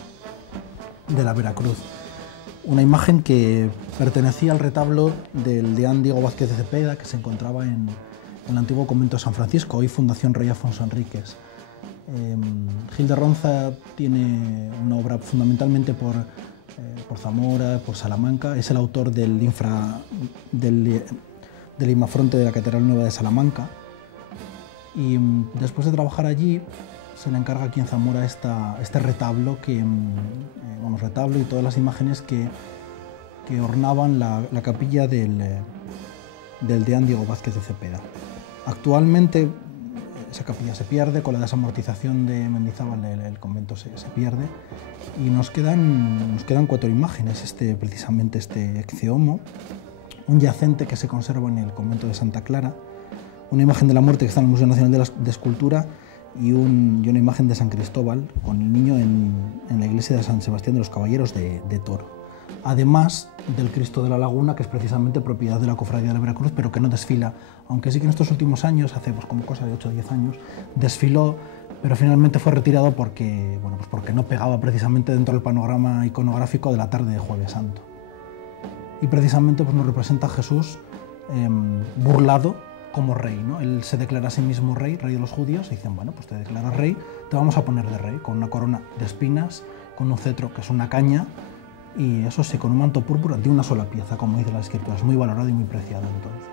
de la Veracruz. Una imagen que pertenecía al retablo del deán Diego Vázquez de Cepeda, que se encontraba en el antiguo convento de San Francisco, hoy Fundación Rey Afonso Enríquez. Gil de Ronza tiene una obra fundamentalmente por Zamora, por Salamanca. Es el autor del imafronte de la Catedral Nueva de Salamanca, y después de trabajar allí se le encarga aquí en Zamora este retablo, retablo y todas las imágenes que ornaban la capilla del deán Diego Vázquez de Cepeda. Actualmente esa capilla se pierde, con la desamortización de Mendizábal el convento se pierde, y nos quedan 4 imágenes, precisamente este Ecce-Homo, un yacente que se conserva en el convento de Santa Clara, una imagen de la muerte que está en el Museo Nacional de Escultura, y una imagen de San Cristóbal con el niño en la iglesia de San Sebastián de los Caballeros de Toro. Además del Cristo de la Laguna, que es precisamente propiedad de la Cofradía de Veracruz, pero que no desfila, aunque sí que en estos últimos años, hace como cosa de 8 o 10 años, desfiló, pero finalmente fue retirado porque no pegaba precisamente dentro del panorama iconográfico de la tarde de Jueves Santo. Y precisamente nos representa a Jesús burlado como rey, ¿no? Él se declara a sí mismo rey de los judíos, y dicen, bueno, pues te declaras rey, te vamos a poner de rey, con una corona de espinas, con un cetro que es una caña, y eso sí, con un manto púrpura de una sola pieza, como dice la Escritura, es muy valorado y muy preciado entonces.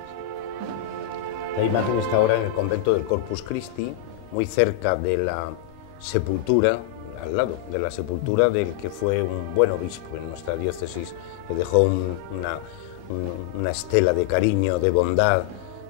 La imagen está ahora en el convento del Corpus Christi, muy cerca de la sepultura, al lado de la sepultura del que fue un buen obispo en nuestra diócesis, que dejó una estela de cariño, de bondad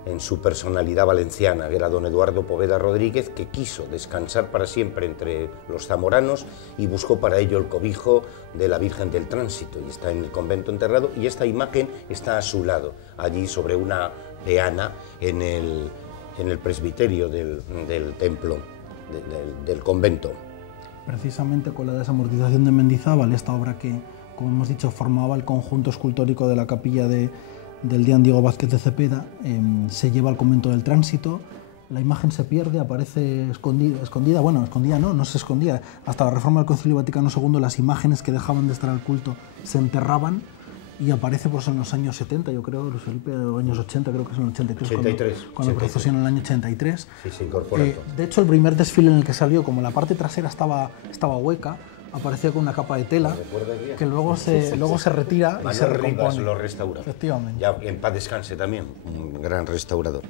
en su personalidad valenciana, que era don Eduardo Poveda Rodríguez, que quiso descansar para siempre entre los zamoranos y buscó para ello el cobijo de la Virgen del Tránsito, y está en el convento enterrado, y esta imagen está a su lado, allí sobre una peana en el presbiterio del templo, del convento. precisamente con la desamortización de Mendizábal, esta obra que, como hemos dicho, formaba el conjunto escultórico de la capilla del Deán Diego Vázquez de Cepeda, se lleva al convento del Tránsito. La imagen se pierde, aparece escondida, bueno, escondida no se escondía. Hasta la reforma del Concilio Vaticano II, las imágenes que dejaban de estar al culto se enterraban y aparece pues, en los años 70, yo creo, Luis Felipe, o años 80, creo que es en el 83, cuando procesiona en el año 83. Sí, se incorpora todo. De hecho, el primer desfile en el que salió, como la parte trasera estaba hueca, aparecía con una capa de tela que luego se retira y se recompone. Rivas lo restaura. Efectivamente. Ya en paz descanse también, un gran restaurador.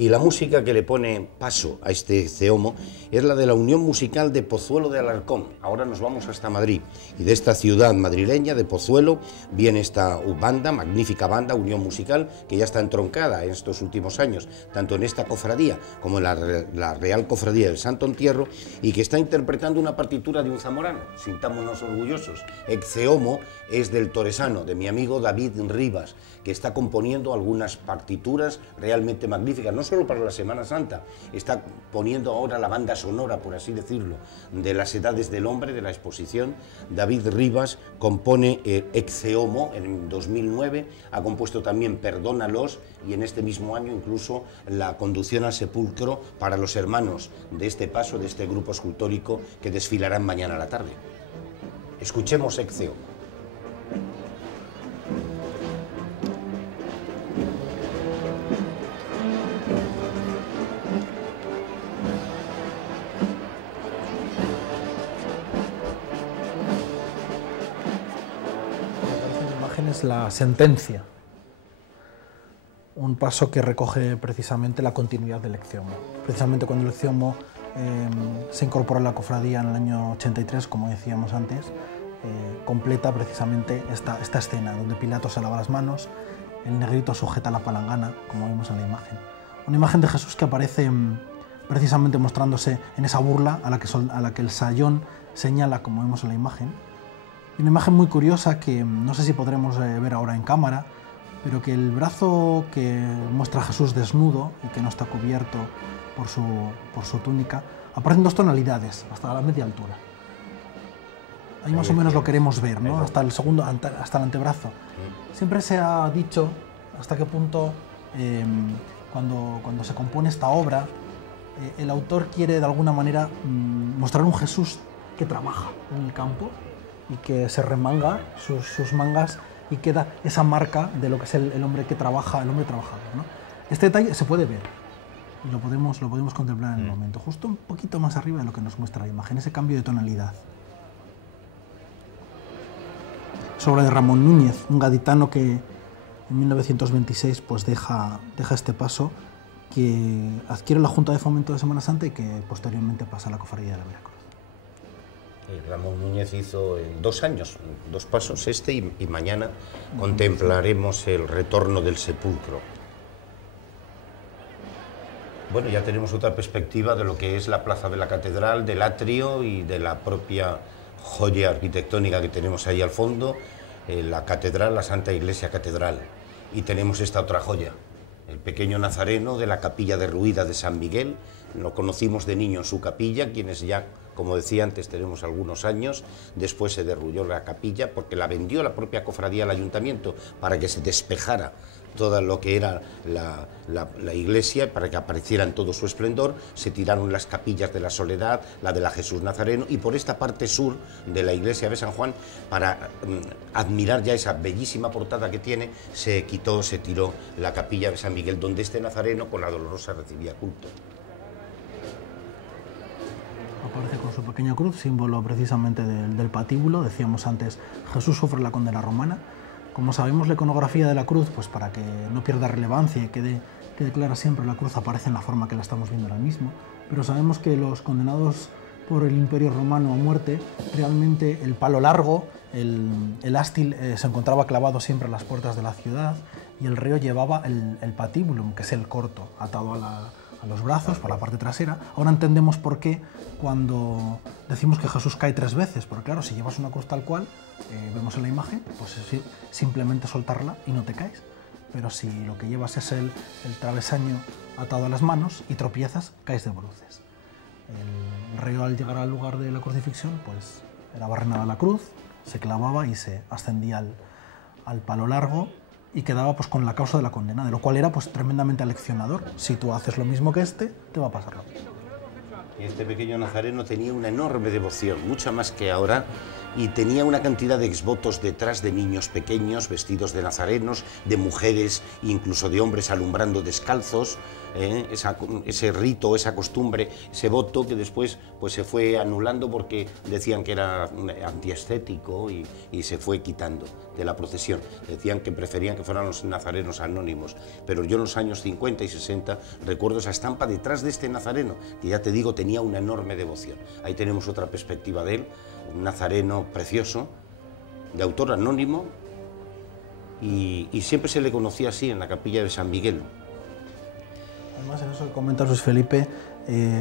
Y la música que le pone paso a este ceomo es la de la Unión Musical de Pozuelo de Alarcón. Ahora nos vamos hasta Madrid y de esta ciudad madrileña de Pozuelo viene esta banda, magnífica banda, Unión Musical, que ya está entroncada en estos últimos años, tanto en esta cofradía como en la Real Cofradía del Santo Entierro, y que está interpretando una partitura de un zamorano. Sintámonos orgullosos. Exceomo es del toresano, de mi amigo David Rivas, que está componiendo algunas partituras realmente magníficas, no solo para la Semana Santa, está poniendo ahora la banda sonora, por así decirlo, de las edades del hombre, de la exposición. David Rivas compone Exceomo en 2009, ha compuesto también Perdónalos, y en este mismo año incluso la Conducción al Sepulcro para los hermanos de este paso, de este grupo escultórico que desfilarán mañana a la tarde. Escuchemos Exceomo. Es la sentencia, un paso que recoge precisamente la continuidad del Exceomo. Precisamente cuando el Exceomo se incorpora a la cofradía en el año 83, como decíamos antes, completa precisamente esta escena donde Pilato se lava las manos, el negrito sujeta la palangana, como vemos en la imagen. Una imagen de Jesús que aparece precisamente mostrándose en esa burla a la que el sayón señala, como vemos en la imagen. Una imagen muy curiosa que no sé si podremos ver ahora en cámara, pero que el brazo que muestra a Jesús desnudo y que no está cubierto por su túnica, aparecen dos tonalidades, hasta la media altura. Ahí más o menos lo queremos ver, ¿no? Hasta el antebrazo. Siempre se ha dicho hasta qué punto, cuando se compone esta obra, el autor quiere de alguna manera mostrar un Jesús que trabaja en el campo y que se remanga sus mangas y queda esa marca de lo que es el hombre que trabaja, el hombre trabajador, ¿no? Este detalle se puede ver y lo podemos contemplar en el momento, justo un poquito más arriba de lo que nos muestra la imagen, ese cambio de tonalidad. Es obra de Ramón Núñez, un gaditano que en 1926 pues deja este paso, que adquiere la Junta de Fomento de Semana Santa y que posteriormente pasa a la Cofradía de la Veracruz. Ramón Núñez hizo en 2 años, 2 pasos, y mañana contemplaremos el retorno del sepulcro. Bueno, ya tenemos otra perspectiva de lo que es la plaza de la catedral, del atrio y de la propia joya arquitectónica que tenemos ahí al fondo, la catedral, la Santa Iglesia Catedral. Y tenemos esta otra joya, el pequeño Nazareno de la capilla derruida de San Miguel. Lo conocimos de niño en su capilla, quienes ya, como decía antes, tenemos algunos años. Después se derrulló la capilla porque la vendió la propia cofradía al ayuntamiento para que se despejara todo lo que era la iglesia, para que apareciera en todo su esplendor. Se tiraron las capillas de la Soledad, la de la Jesús Nazareno, y por esta parte sur de la iglesia de San Juan, para admirar ya esa bellísima portada que tiene, se tiró la capilla de San Miguel, donde este Nazareno con la Dolorosa recibía culto. Aparece con su pequeña cruz, símbolo precisamente del patíbulo. Decíamos antes, Jesús sufre la condena romana. Como sabemos, la iconografía de la cruz, pues para que no pierda relevancia y quede clara siempre, la cruz aparece en la forma que la estamos viendo ahora mismo. Pero sabemos que los condenados por el Imperio Romano a muerte, realmente el palo largo, el ástil, se encontraba clavado siempre a las puertas de la ciudad, y el reo llevaba el patibulum, que es el corto, atado a los brazos, por la parte trasera. Ahora entendemos por qué cuando decimos que Jesús cae 3 veces, porque claro, si llevas una cruz tal cual, vemos en la imagen, pues es simplemente soltarla y no te caes. Pero si lo que llevas es el travesaño atado a las manos y tropiezas, caes de bruces. El reo, al llegar al lugar de la crucifixión, pues era barrenada la cruz, se clavaba y se ascendía al palo largo y quedaba pues con la causa de la condena, de lo cual era pues tremendamente aleccionador. Si tú haces lo mismo que este, te va a pasar lo mismo. Y este pequeño nazareno tenía una enorme devoción, mucha más que ahora, y tenía una cantidad de exvotos detrás de niños pequeños vestidos de nazarenos, de mujeres, incluso de hombres alumbrando descalzos, ese rito, esa costumbre, ese voto que después pues, se fue anulando porque decían que era antiestético y se fue quitando de la procesión. Decían que preferían que fueran los nazarenos anónimos, pero yo en los años 50 y 60 recuerdo esa estampa detrás de este nazareno, que ya te digo tenía una enorme devoción. Ahí tenemos otra perspectiva de él, un nazareno precioso, de autor anónimo, y siempre se le conocía así en la capilla de San Miguel. Además, en eso que comenta Luis Felipe,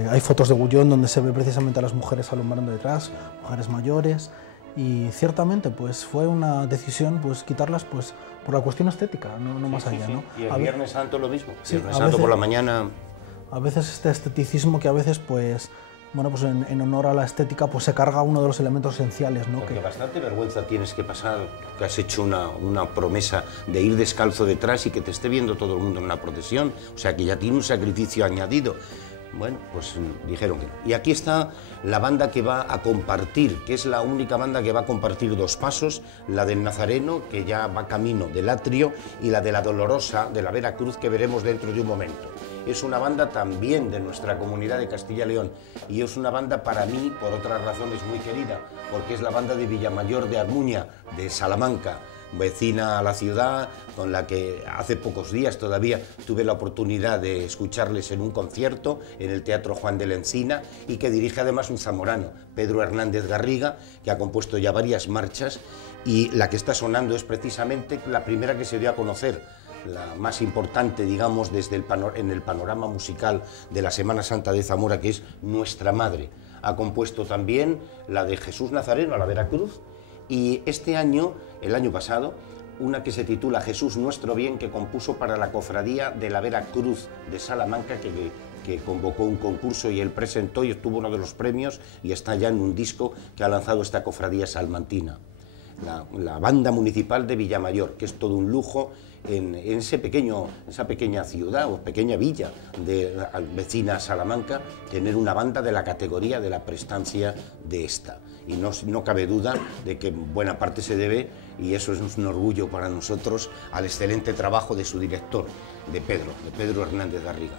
hay fotos de Gullón donde se ve precisamente a las mujeres alumbrando detrás, mujeres mayores, y ciertamente pues fue una decisión pues quitarlas pues por la cuestión estética, no más allá, ¿no? Y el Viernes Santo lo mismo, sí, Viernes Santo por la mañana. A veces este esteticismo que a veces pues bueno, pues en honor a la estética pues se carga uno de los elementos esenciales, ¿no? Porque bastante vergüenza tienes que pasar, que has hecho una promesa de ir descalzo detrás y que te esté viendo todo el mundo en una procesión, o sea que ya tiene un sacrificio añadido. Bueno, pues dijeron que no. Y aquí está la banda que va a compartir, que es la única banda que va a compartir dos pasos, la del Nazareno, que ya va camino del atrio, y la de la Dolorosa, de la Vera Cruz, que veremos dentro de un momento. Es una banda también de nuestra comunidad de Castilla y León, y es una banda para mí, por otras razones, muy querida, porque es la banda de Villamayor de Armuña, de Salamanca, vecina a la ciudad, con la que hace pocos días todavía tuve la oportunidad de escucharles en un concierto en el Teatro Juan de la Encina, y que dirige además un zamorano, Pedro Hernández Garriga, que ha compuesto ya varias marchas, y la que está sonando es precisamente la primera que se dio a conocer, la más importante, digamos, en el panorama musical de la Semana Santa de Zamora, que es Nuestra Madre. Ha compuesto también la de Jesús Nazareno, a la Vera Cruz, y este año, el año pasado, una que se titula Jesús Nuestro Bien, que compuso para la cofradía de la Vera Cruz de Salamanca, que convocó un concurso y él presentó y obtuvo uno de los premios, y está ya en un disco que ha lanzado esta cofradía salmantina. La banda municipal de Villamayor, que es todo un lujo en esa pequeña ciudad o pequeña villa vecina a Salamanca, tener una banda de la categoría de la prestancia de esta. Y no cabe duda de que buena parte se debe, y eso es un orgullo para nosotros, al excelente trabajo de su director, de Pedro Hernández Garriga.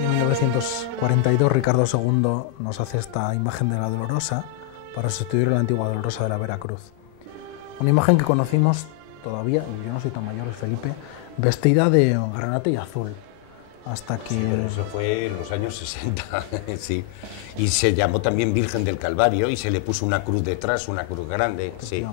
En 1942 Ricardo II nos hace esta imagen de la Dolorosa para sustituir a la antigua Dolorosa de la Vera Cruz. Una imagen que conocimos todavía, y yo no soy tan mayor, es Felipe, vestida de granate y azul. Hasta que... Sí, pero eso fue en los años 60, sí. Y se llamó también Virgen del Calvario y se le puso una cruz detrás, una cruz grande, sí.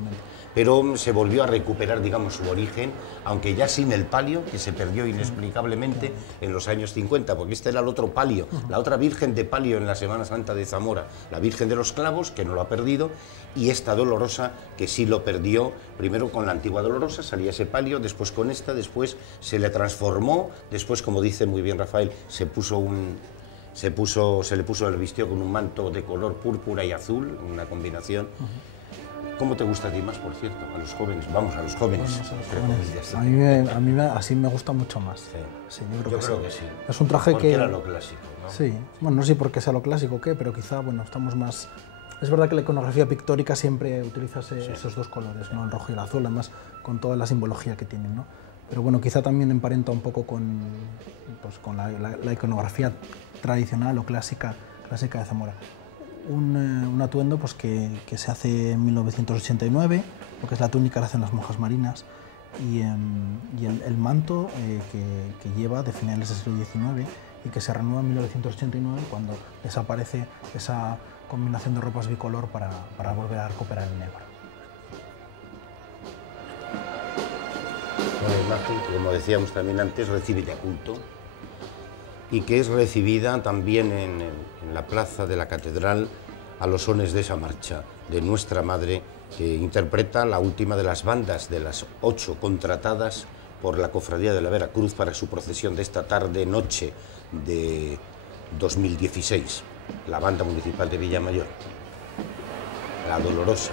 Pero se volvió a recuperar, digamos, su origen, aunque ya sin el palio, que se perdió inexplicablemente en los años 50, porque este era el otro palio, la otra Virgen de palio en la Semana Santa de Zamora, la Virgen de los Clavos, que no lo ha perdido, y esta Dolorosa, que sí lo perdió, primero con la antigua Dolorosa, salía ese palio, después con esta, después se le transformó, después, como dice muy bien Rafael, se le puso el vistió con un manto de color púrpura y azul, una combinación. ¿Cómo te gusta a ti más, por cierto? A los jóvenes, vamos, a los jóvenes. A mí así me gusta mucho más. Sí. Sí, yo creo que sí. Es un traje porque que... era lo clásico, ¿no? Sí, bueno, no sé por qué sea lo clásico o qué, pero quizá, bueno, estamos más... Es verdad que la iconografía pictórica siempre utiliza esos dos colores, ¿no? El rojo y el azul, además con toda la simbología que tienen, ¿no? Pero bueno, quizá también emparenta un poco con la iconografía tradicional o clásica de Zamora. Un atuendo pues, que se hace en 1989, lo que es la túnica que hacen las monjas marinas, y el manto que lleva de finales del siglo XIX y que se renueva en 1989 cuando desaparece esa combinación de ropas bicolor para volver a recuperar el negro. Una imagen que, como decíamos también antes, recibe ya culto y que es recibida también en la plaza de la catedral a los sones de esa marcha de Nuestra Madre, que interpreta la última de las bandas de las 8 contratadas por la Cofradía de la Veracruz para su procesión de esta tarde-noche de 2016, la Banda Municipal de Villamayor, la Dolorosa.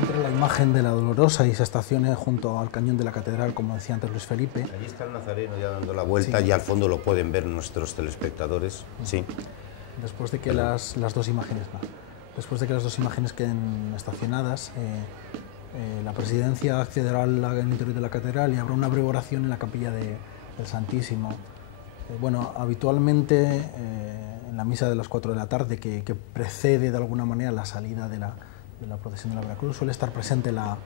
Entre la imagen de la Dolorosa y se estaciona junto al cañón de la catedral, como decía antes Luis Felipe. Allí está el Nazareno ya dando la vuelta, sí. Y al fondo lo pueden ver nuestros telespectadores. Sí. Después de que las dos imágenes queden estacionadas, la presidencia accederá al interior de la catedral y habrá una breve oración en la capilla del Santísimo. Bueno, habitualmente en la misa de las 4 de la tarde, que precede de alguna manera la salida de la procesión de la Veracruz, suele estar presente la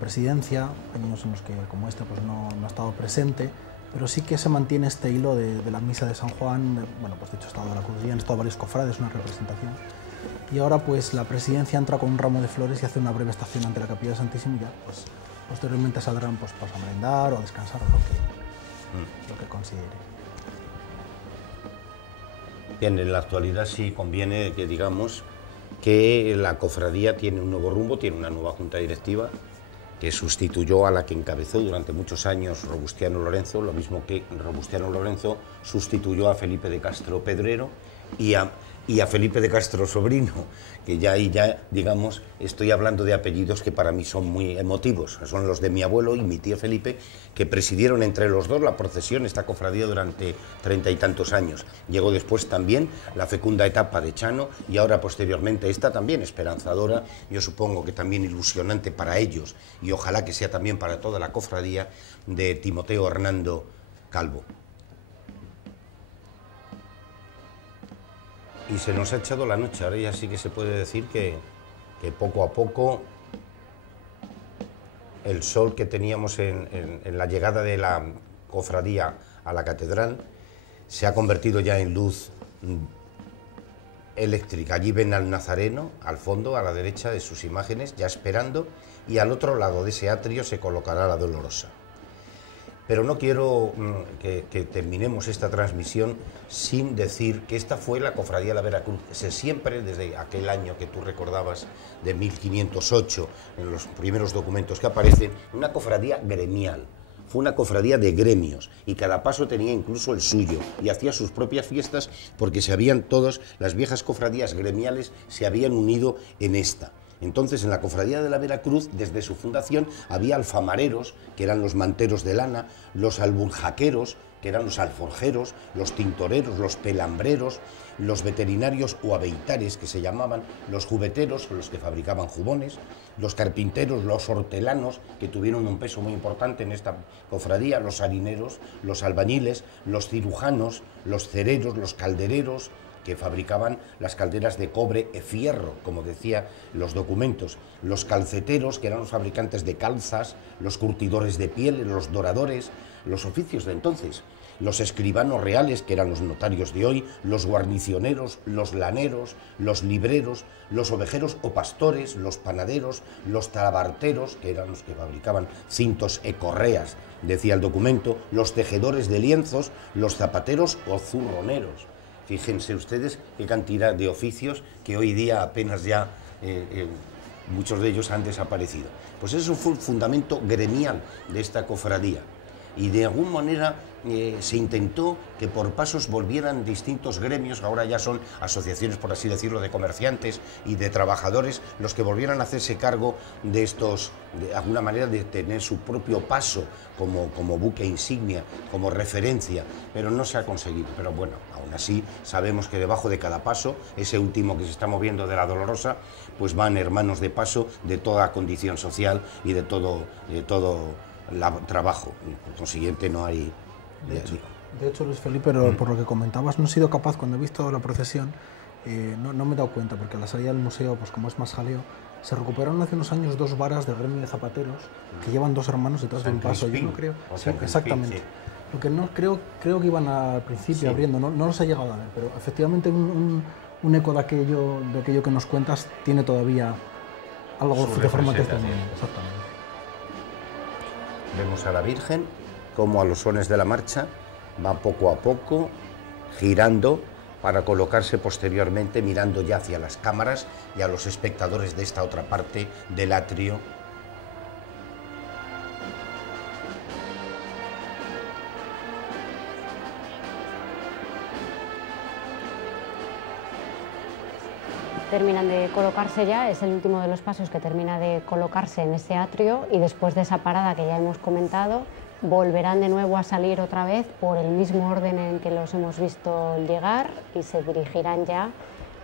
presidencia, años en los que como este pues no ha estado presente, pero sí que se mantiene este hilo de la misa de San Juan. Bueno, pues de hecho ha estado la cruz, han estado varios cofrades, una representación, y ahora pues la presidencia entra con un ramo de flores y hace una breve estación ante la capilla del Santísimo y ya pues posteriormente saldrán pues a merendar o a descansar o lo que considere. Bien, en la actualidad sí conviene que digamos que la cofradía tiene un nuevo rumbo, tiene una nueva junta directiva que sustituyó a la que encabezó durante muchos años Robustiano Lorenzo, lo mismo que Robustiano Lorenzo sustituyó a Felipe de Castro Pedrero y a Felipe de Castro Sobrino, que ya digamos, estoy hablando de apellidos que para mí son muy emotivos, son los de mi abuelo y mi tío Felipe, que presidieron entre los dos la procesión, esta cofradía, durante 30 y tantos años. Llegó después también la fecunda etapa de Chano y ahora posteriormente esta también esperanzadora, yo supongo que también ilusionante para ellos y ojalá que sea también para toda la cofradía, de Timoteo Hernando Calvo. Y se nos ha echado la noche, ahora ya sí que se puede decir que poco a poco el sol que teníamos en la llegada de la cofradía a la catedral se ha convertido ya en luz eléctrica. Allí ven al Nazareno, al fondo, a la derecha de sus imágenes, ya esperando, y al otro lado de ese atrio se colocará la Dolorosa. Pero no quiero que terminemos esta transmisión sin decir que esta fue la Cofradía de la Veracruz. Siempre, desde aquel año que tú recordabas, de 1508, en los primeros documentos que aparecen, una cofradía gremial. Fue una cofradía de gremios y cada paso tenía incluso el suyo y hacía sus propias fiestas porque las viejas cofradías gremiales se habían unido en esta. Entonces, en la Cofradía de la Veracruz, desde su fundación, había alfamareros, que eran los manteros de lana, los alburjaqueros, que eran los alforjeros, los tintoreros, los pelambreros, los veterinarios o abeitares, que se llamaban, los jubeteros, los que fabricaban jubones, los carpinteros, los hortelanos, que tuvieron un peso muy importante en esta cofradía, los harineros, los albañiles, los cirujanos, los cereros, los caldereros, que fabricaban las calderas de cobre e fierro, como decía los documentos, los calceteros, que eran los fabricantes de calzas, los curtidores de pieles, los doradores, los oficios de entonces, los escribanos reales, que eran los notarios de hoy, los guarnicioneros, los laneros, los libreros, los ovejeros o pastores, los panaderos, los talabarteros, que eran los que fabricaban cintos e correas, decía el documento, los tejedores de lienzos, los zapateros o zurroneros. Fíjense ustedes qué cantidad de oficios que hoy día apenas ya muchos de ellos han desaparecido. Pues eso fue el fundamento gremial de esta cofradía y de alguna manera se intentó que por pasos volvieran distintos gremios, ahora ya son asociaciones, por así decirlo, de comerciantes y de trabajadores, los que volvieran a hacerse cargo de estos, de alguna manera, de tener su propio paso como buque insignia, como referencia, pero no se ha conseguido. Pero bueno, aún así sabemos que debajo de cada paso, ese último que se está moviendo de la Dolorosa, pues van hermanos de paso de toda condición social y de todo trabajo. Por consiguiente no hay... De hecho, Luis Felipe, por lo que comentabas, no he sido capaz, cuando he visto la procesión, no me he dado cuenta, porque a la salida del museo, pues como es más jaleo, se recuperaron hace unos años 2 varas del gremio de zapateros que llevan 2 hermanos detrás de un paso. Yo no creo, sí, exactamente. Sí. Lo que no creo que iban al principio abriendo, no los he llegado a ver, pero efectivamente un eco de aquello que nos cuentas tiene todavía algo de forma testimonio. Exactamente. Vemos a la Virgen como a los sones de la marcha va poco a poco girando para colocarse posteriormente mirando ya hacia las cámaras y a los espectadores de esta otra parte del atrio. Terminan de colocarse ya, es el último de los pasos que termina de colocarse en ese atrio, y después de esa parada que ya hemos comentado, volverán de nuevo a salir otra vez por el mismo orden en que los hemos visto llegar y se dirigirán ya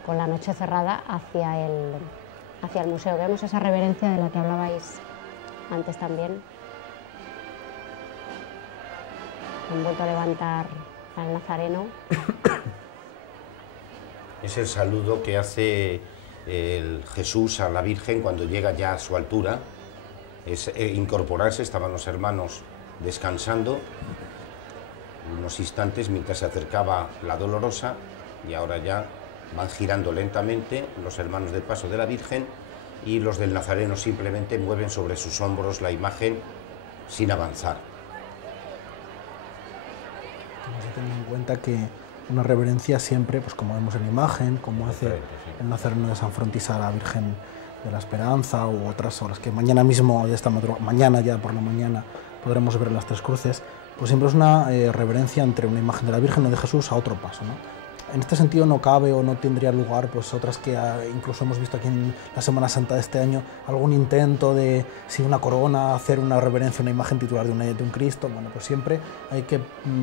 con la noche cerrada hacia el museo. Vemos esa reverencia de la que hablabais antes también. Han vuelto a levantar al Nazareno. Es el saludo que hace el Jesús a la Virgen cuando llega ya a su altura. Es incorporarse, estaban los hermanos descansando unos instantes mientras se acercaba la Dolorosa, y ahora ya van girando lentamente los hermanos del paso de la Virgen, y los del Nazareno simplemente mueven sobre sus hombros la imagen sin avanzar. Tenemos que tener en cuenta que una reverencia siempre, pues como vemos en la imagen, como hace el Nazareno de San Frontisa a la Virgen de la Esperanza, u otras horas que mañana mismo, mañana ya por la mañana, podremos ver las Tres Cruces, pues siempre es una reverencia entre una imagen de la Virgen o de Jesús a otro paso, ¿no? En este sentido no cabe o no tendría lugar pues otras que incluso hemos visto aquí en la Semana Santa de este año, algún intento de, si una corona, hacer una reverencia a una imagen titular de un Cristo. Bueno, pues siempre hay que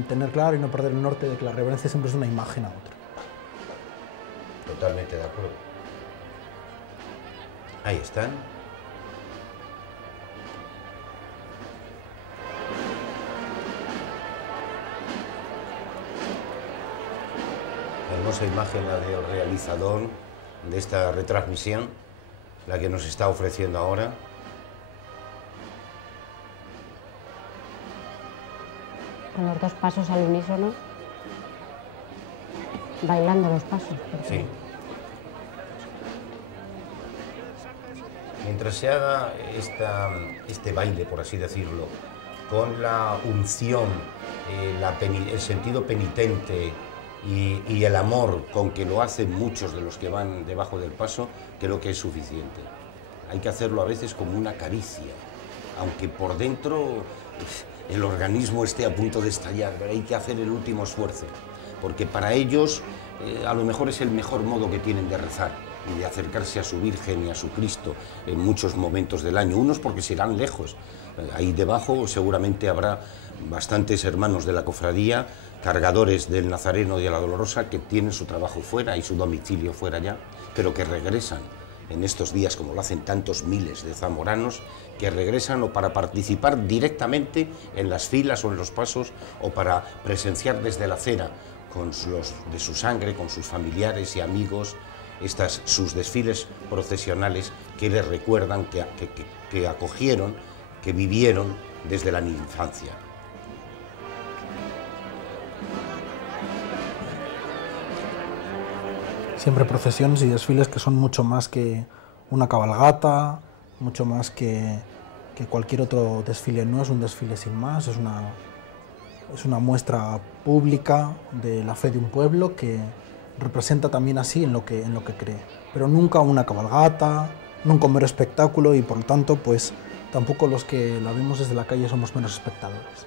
tener claro y no perder el norte de que la reverencia siempre es una imagen a otra. Totalmente de acuerdo. Ahí están. Hermosa imagen la del realizador de esta retransmisión, la que nos está ofreciendo ahora. Con los 2 pasos al unísono, bailando los pasos. Sí. Mientras se haga este baile, por así decirlo, con la unción, el sentido penitente, y el amor con que lo hacen muchos de los que van debajo del paso, creo que es suficiente. Hay que hacerlo a veces como una caricia, aunque por dentro el organismo esté a punto de estallar, pero hay que hacer el último esfuerzo, porque para ellos a lo mejor es el mejor modo que tienen de rezar y de acercarse a su Virgen y a su Cristo en muchos momentos del año. Unos porque se irán lejos. Ahí debajo seguramente habrá bastantes hermanos de la cofradía, cargadores del Nazareno y de la Dolorosa, que tienen su trabajo fuera y su domicilio fuera ya, pero que regresan en estos días, como lo hacen tantos miles de zamoranos, que regresan o para participar directamente en las filas o en los pasos, o para presenciar desde la acera con los de su sangre, con sus familiares y amigos, sus desfiles procesionales que les recuerdan que acogieron, que vivieron desde la infancia. Siempre procesiones y desfiles que son mucho más que una cabalgata, mucho más que cualquier otro desfile. No es un desfile sin más, es una muestra pública de la fe de un pueblo que representa también así en lo que cree. Pero nunca una cabalgata, nunca un mero espectáculo, y por lo tanto pues tampoco los que la vemos desde la calle somos menos espectadores.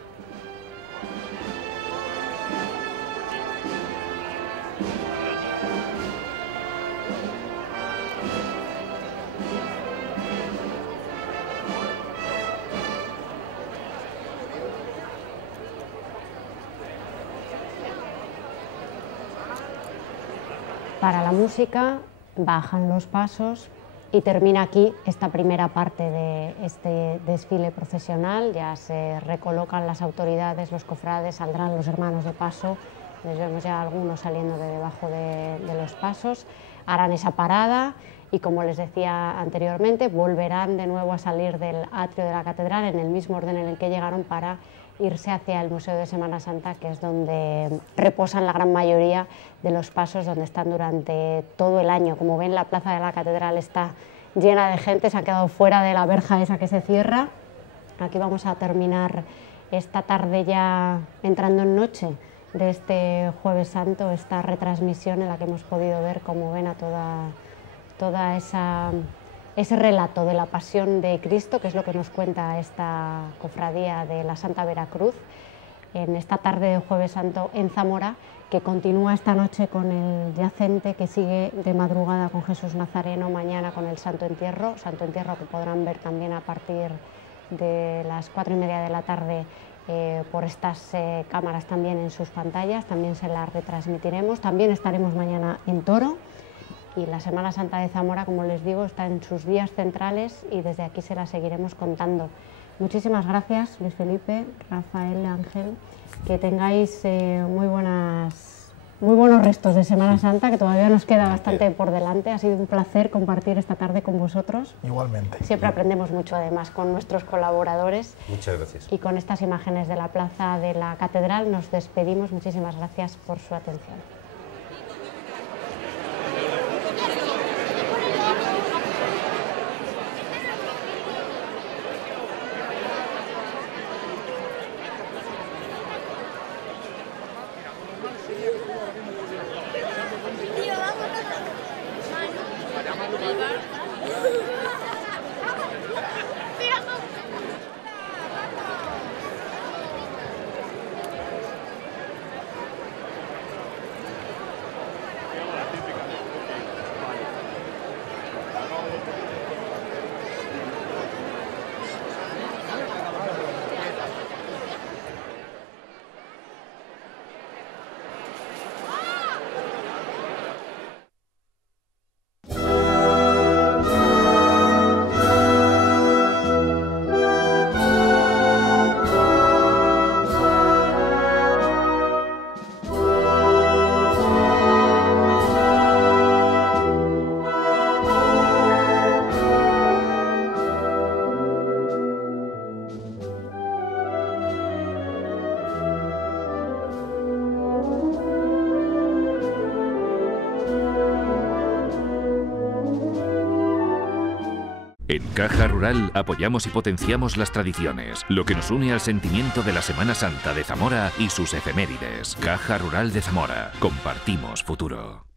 Para la música bajan los pasos Y termina aquí esta primera parte de este desfile procesional. Ya se recolocan las autoridades, los cofrades, saldrán los hermanos de paso. Les vemos ya algunos saliendo de debajo de los pasos. Harán esa parada y, como les decía anteriormente, volverán de nuevo a salir del atrio de la catedral en el mismo orden en el que llegaron para irse hacia el Museo de Semana Santa, que es donde reposan la gran mayoría de los pasos, donde están durante todo el año. Como ven, la plaza de la catedral está llena de gente, se ha quedado fuera de la verja esa que se cierra. Aquí vamos a terminar esta tarde, ya entrando en noche, de este Jueves Santo, esta retransmisión en la que hemos podido ver, como ven, a toda ese relato de la pasión de Cristo, que es lo que nos cuenta esta cofradía de la Santa Veracruz, en esta tarde de Jueves Santo en Zamora, que continúa esta noche con el yacente, que sigue de madrugada con Jesús Nazareno, mañana con el Santo Entierro que podrán ver también a partir de las 4:30 de la tarde por estas cámaras también en sus pantallas. También se las retransmitiremos. También estaremos mañana en Toro. Y la Semana Santa de Zamora, como les digo, está en sus días centrales y desde aquí se la seguiremos contando. Muchísimas gracias, Luis Felipe, Rafael, Ángel, que tengáis muy buenos restos de Semana Santa, que todavía nos queda bastante por delante. Ha sido un placer compartir esta tarde con vosotros. Igualmente. Siempre aprendemos mucho, además, con nuestros colaboradores. Muchas gracias. Y con estas imágenes de la plaza de la catedral nos despedimos. Muchísimas gracias por su atención. En Caja Rural apoyamos y potenciamos las tradiciones, lo que nos une al sentimiento de la Semana Santa de Zamora y sus efemérides. Caja Rural de Zamora. Compartimos futuro.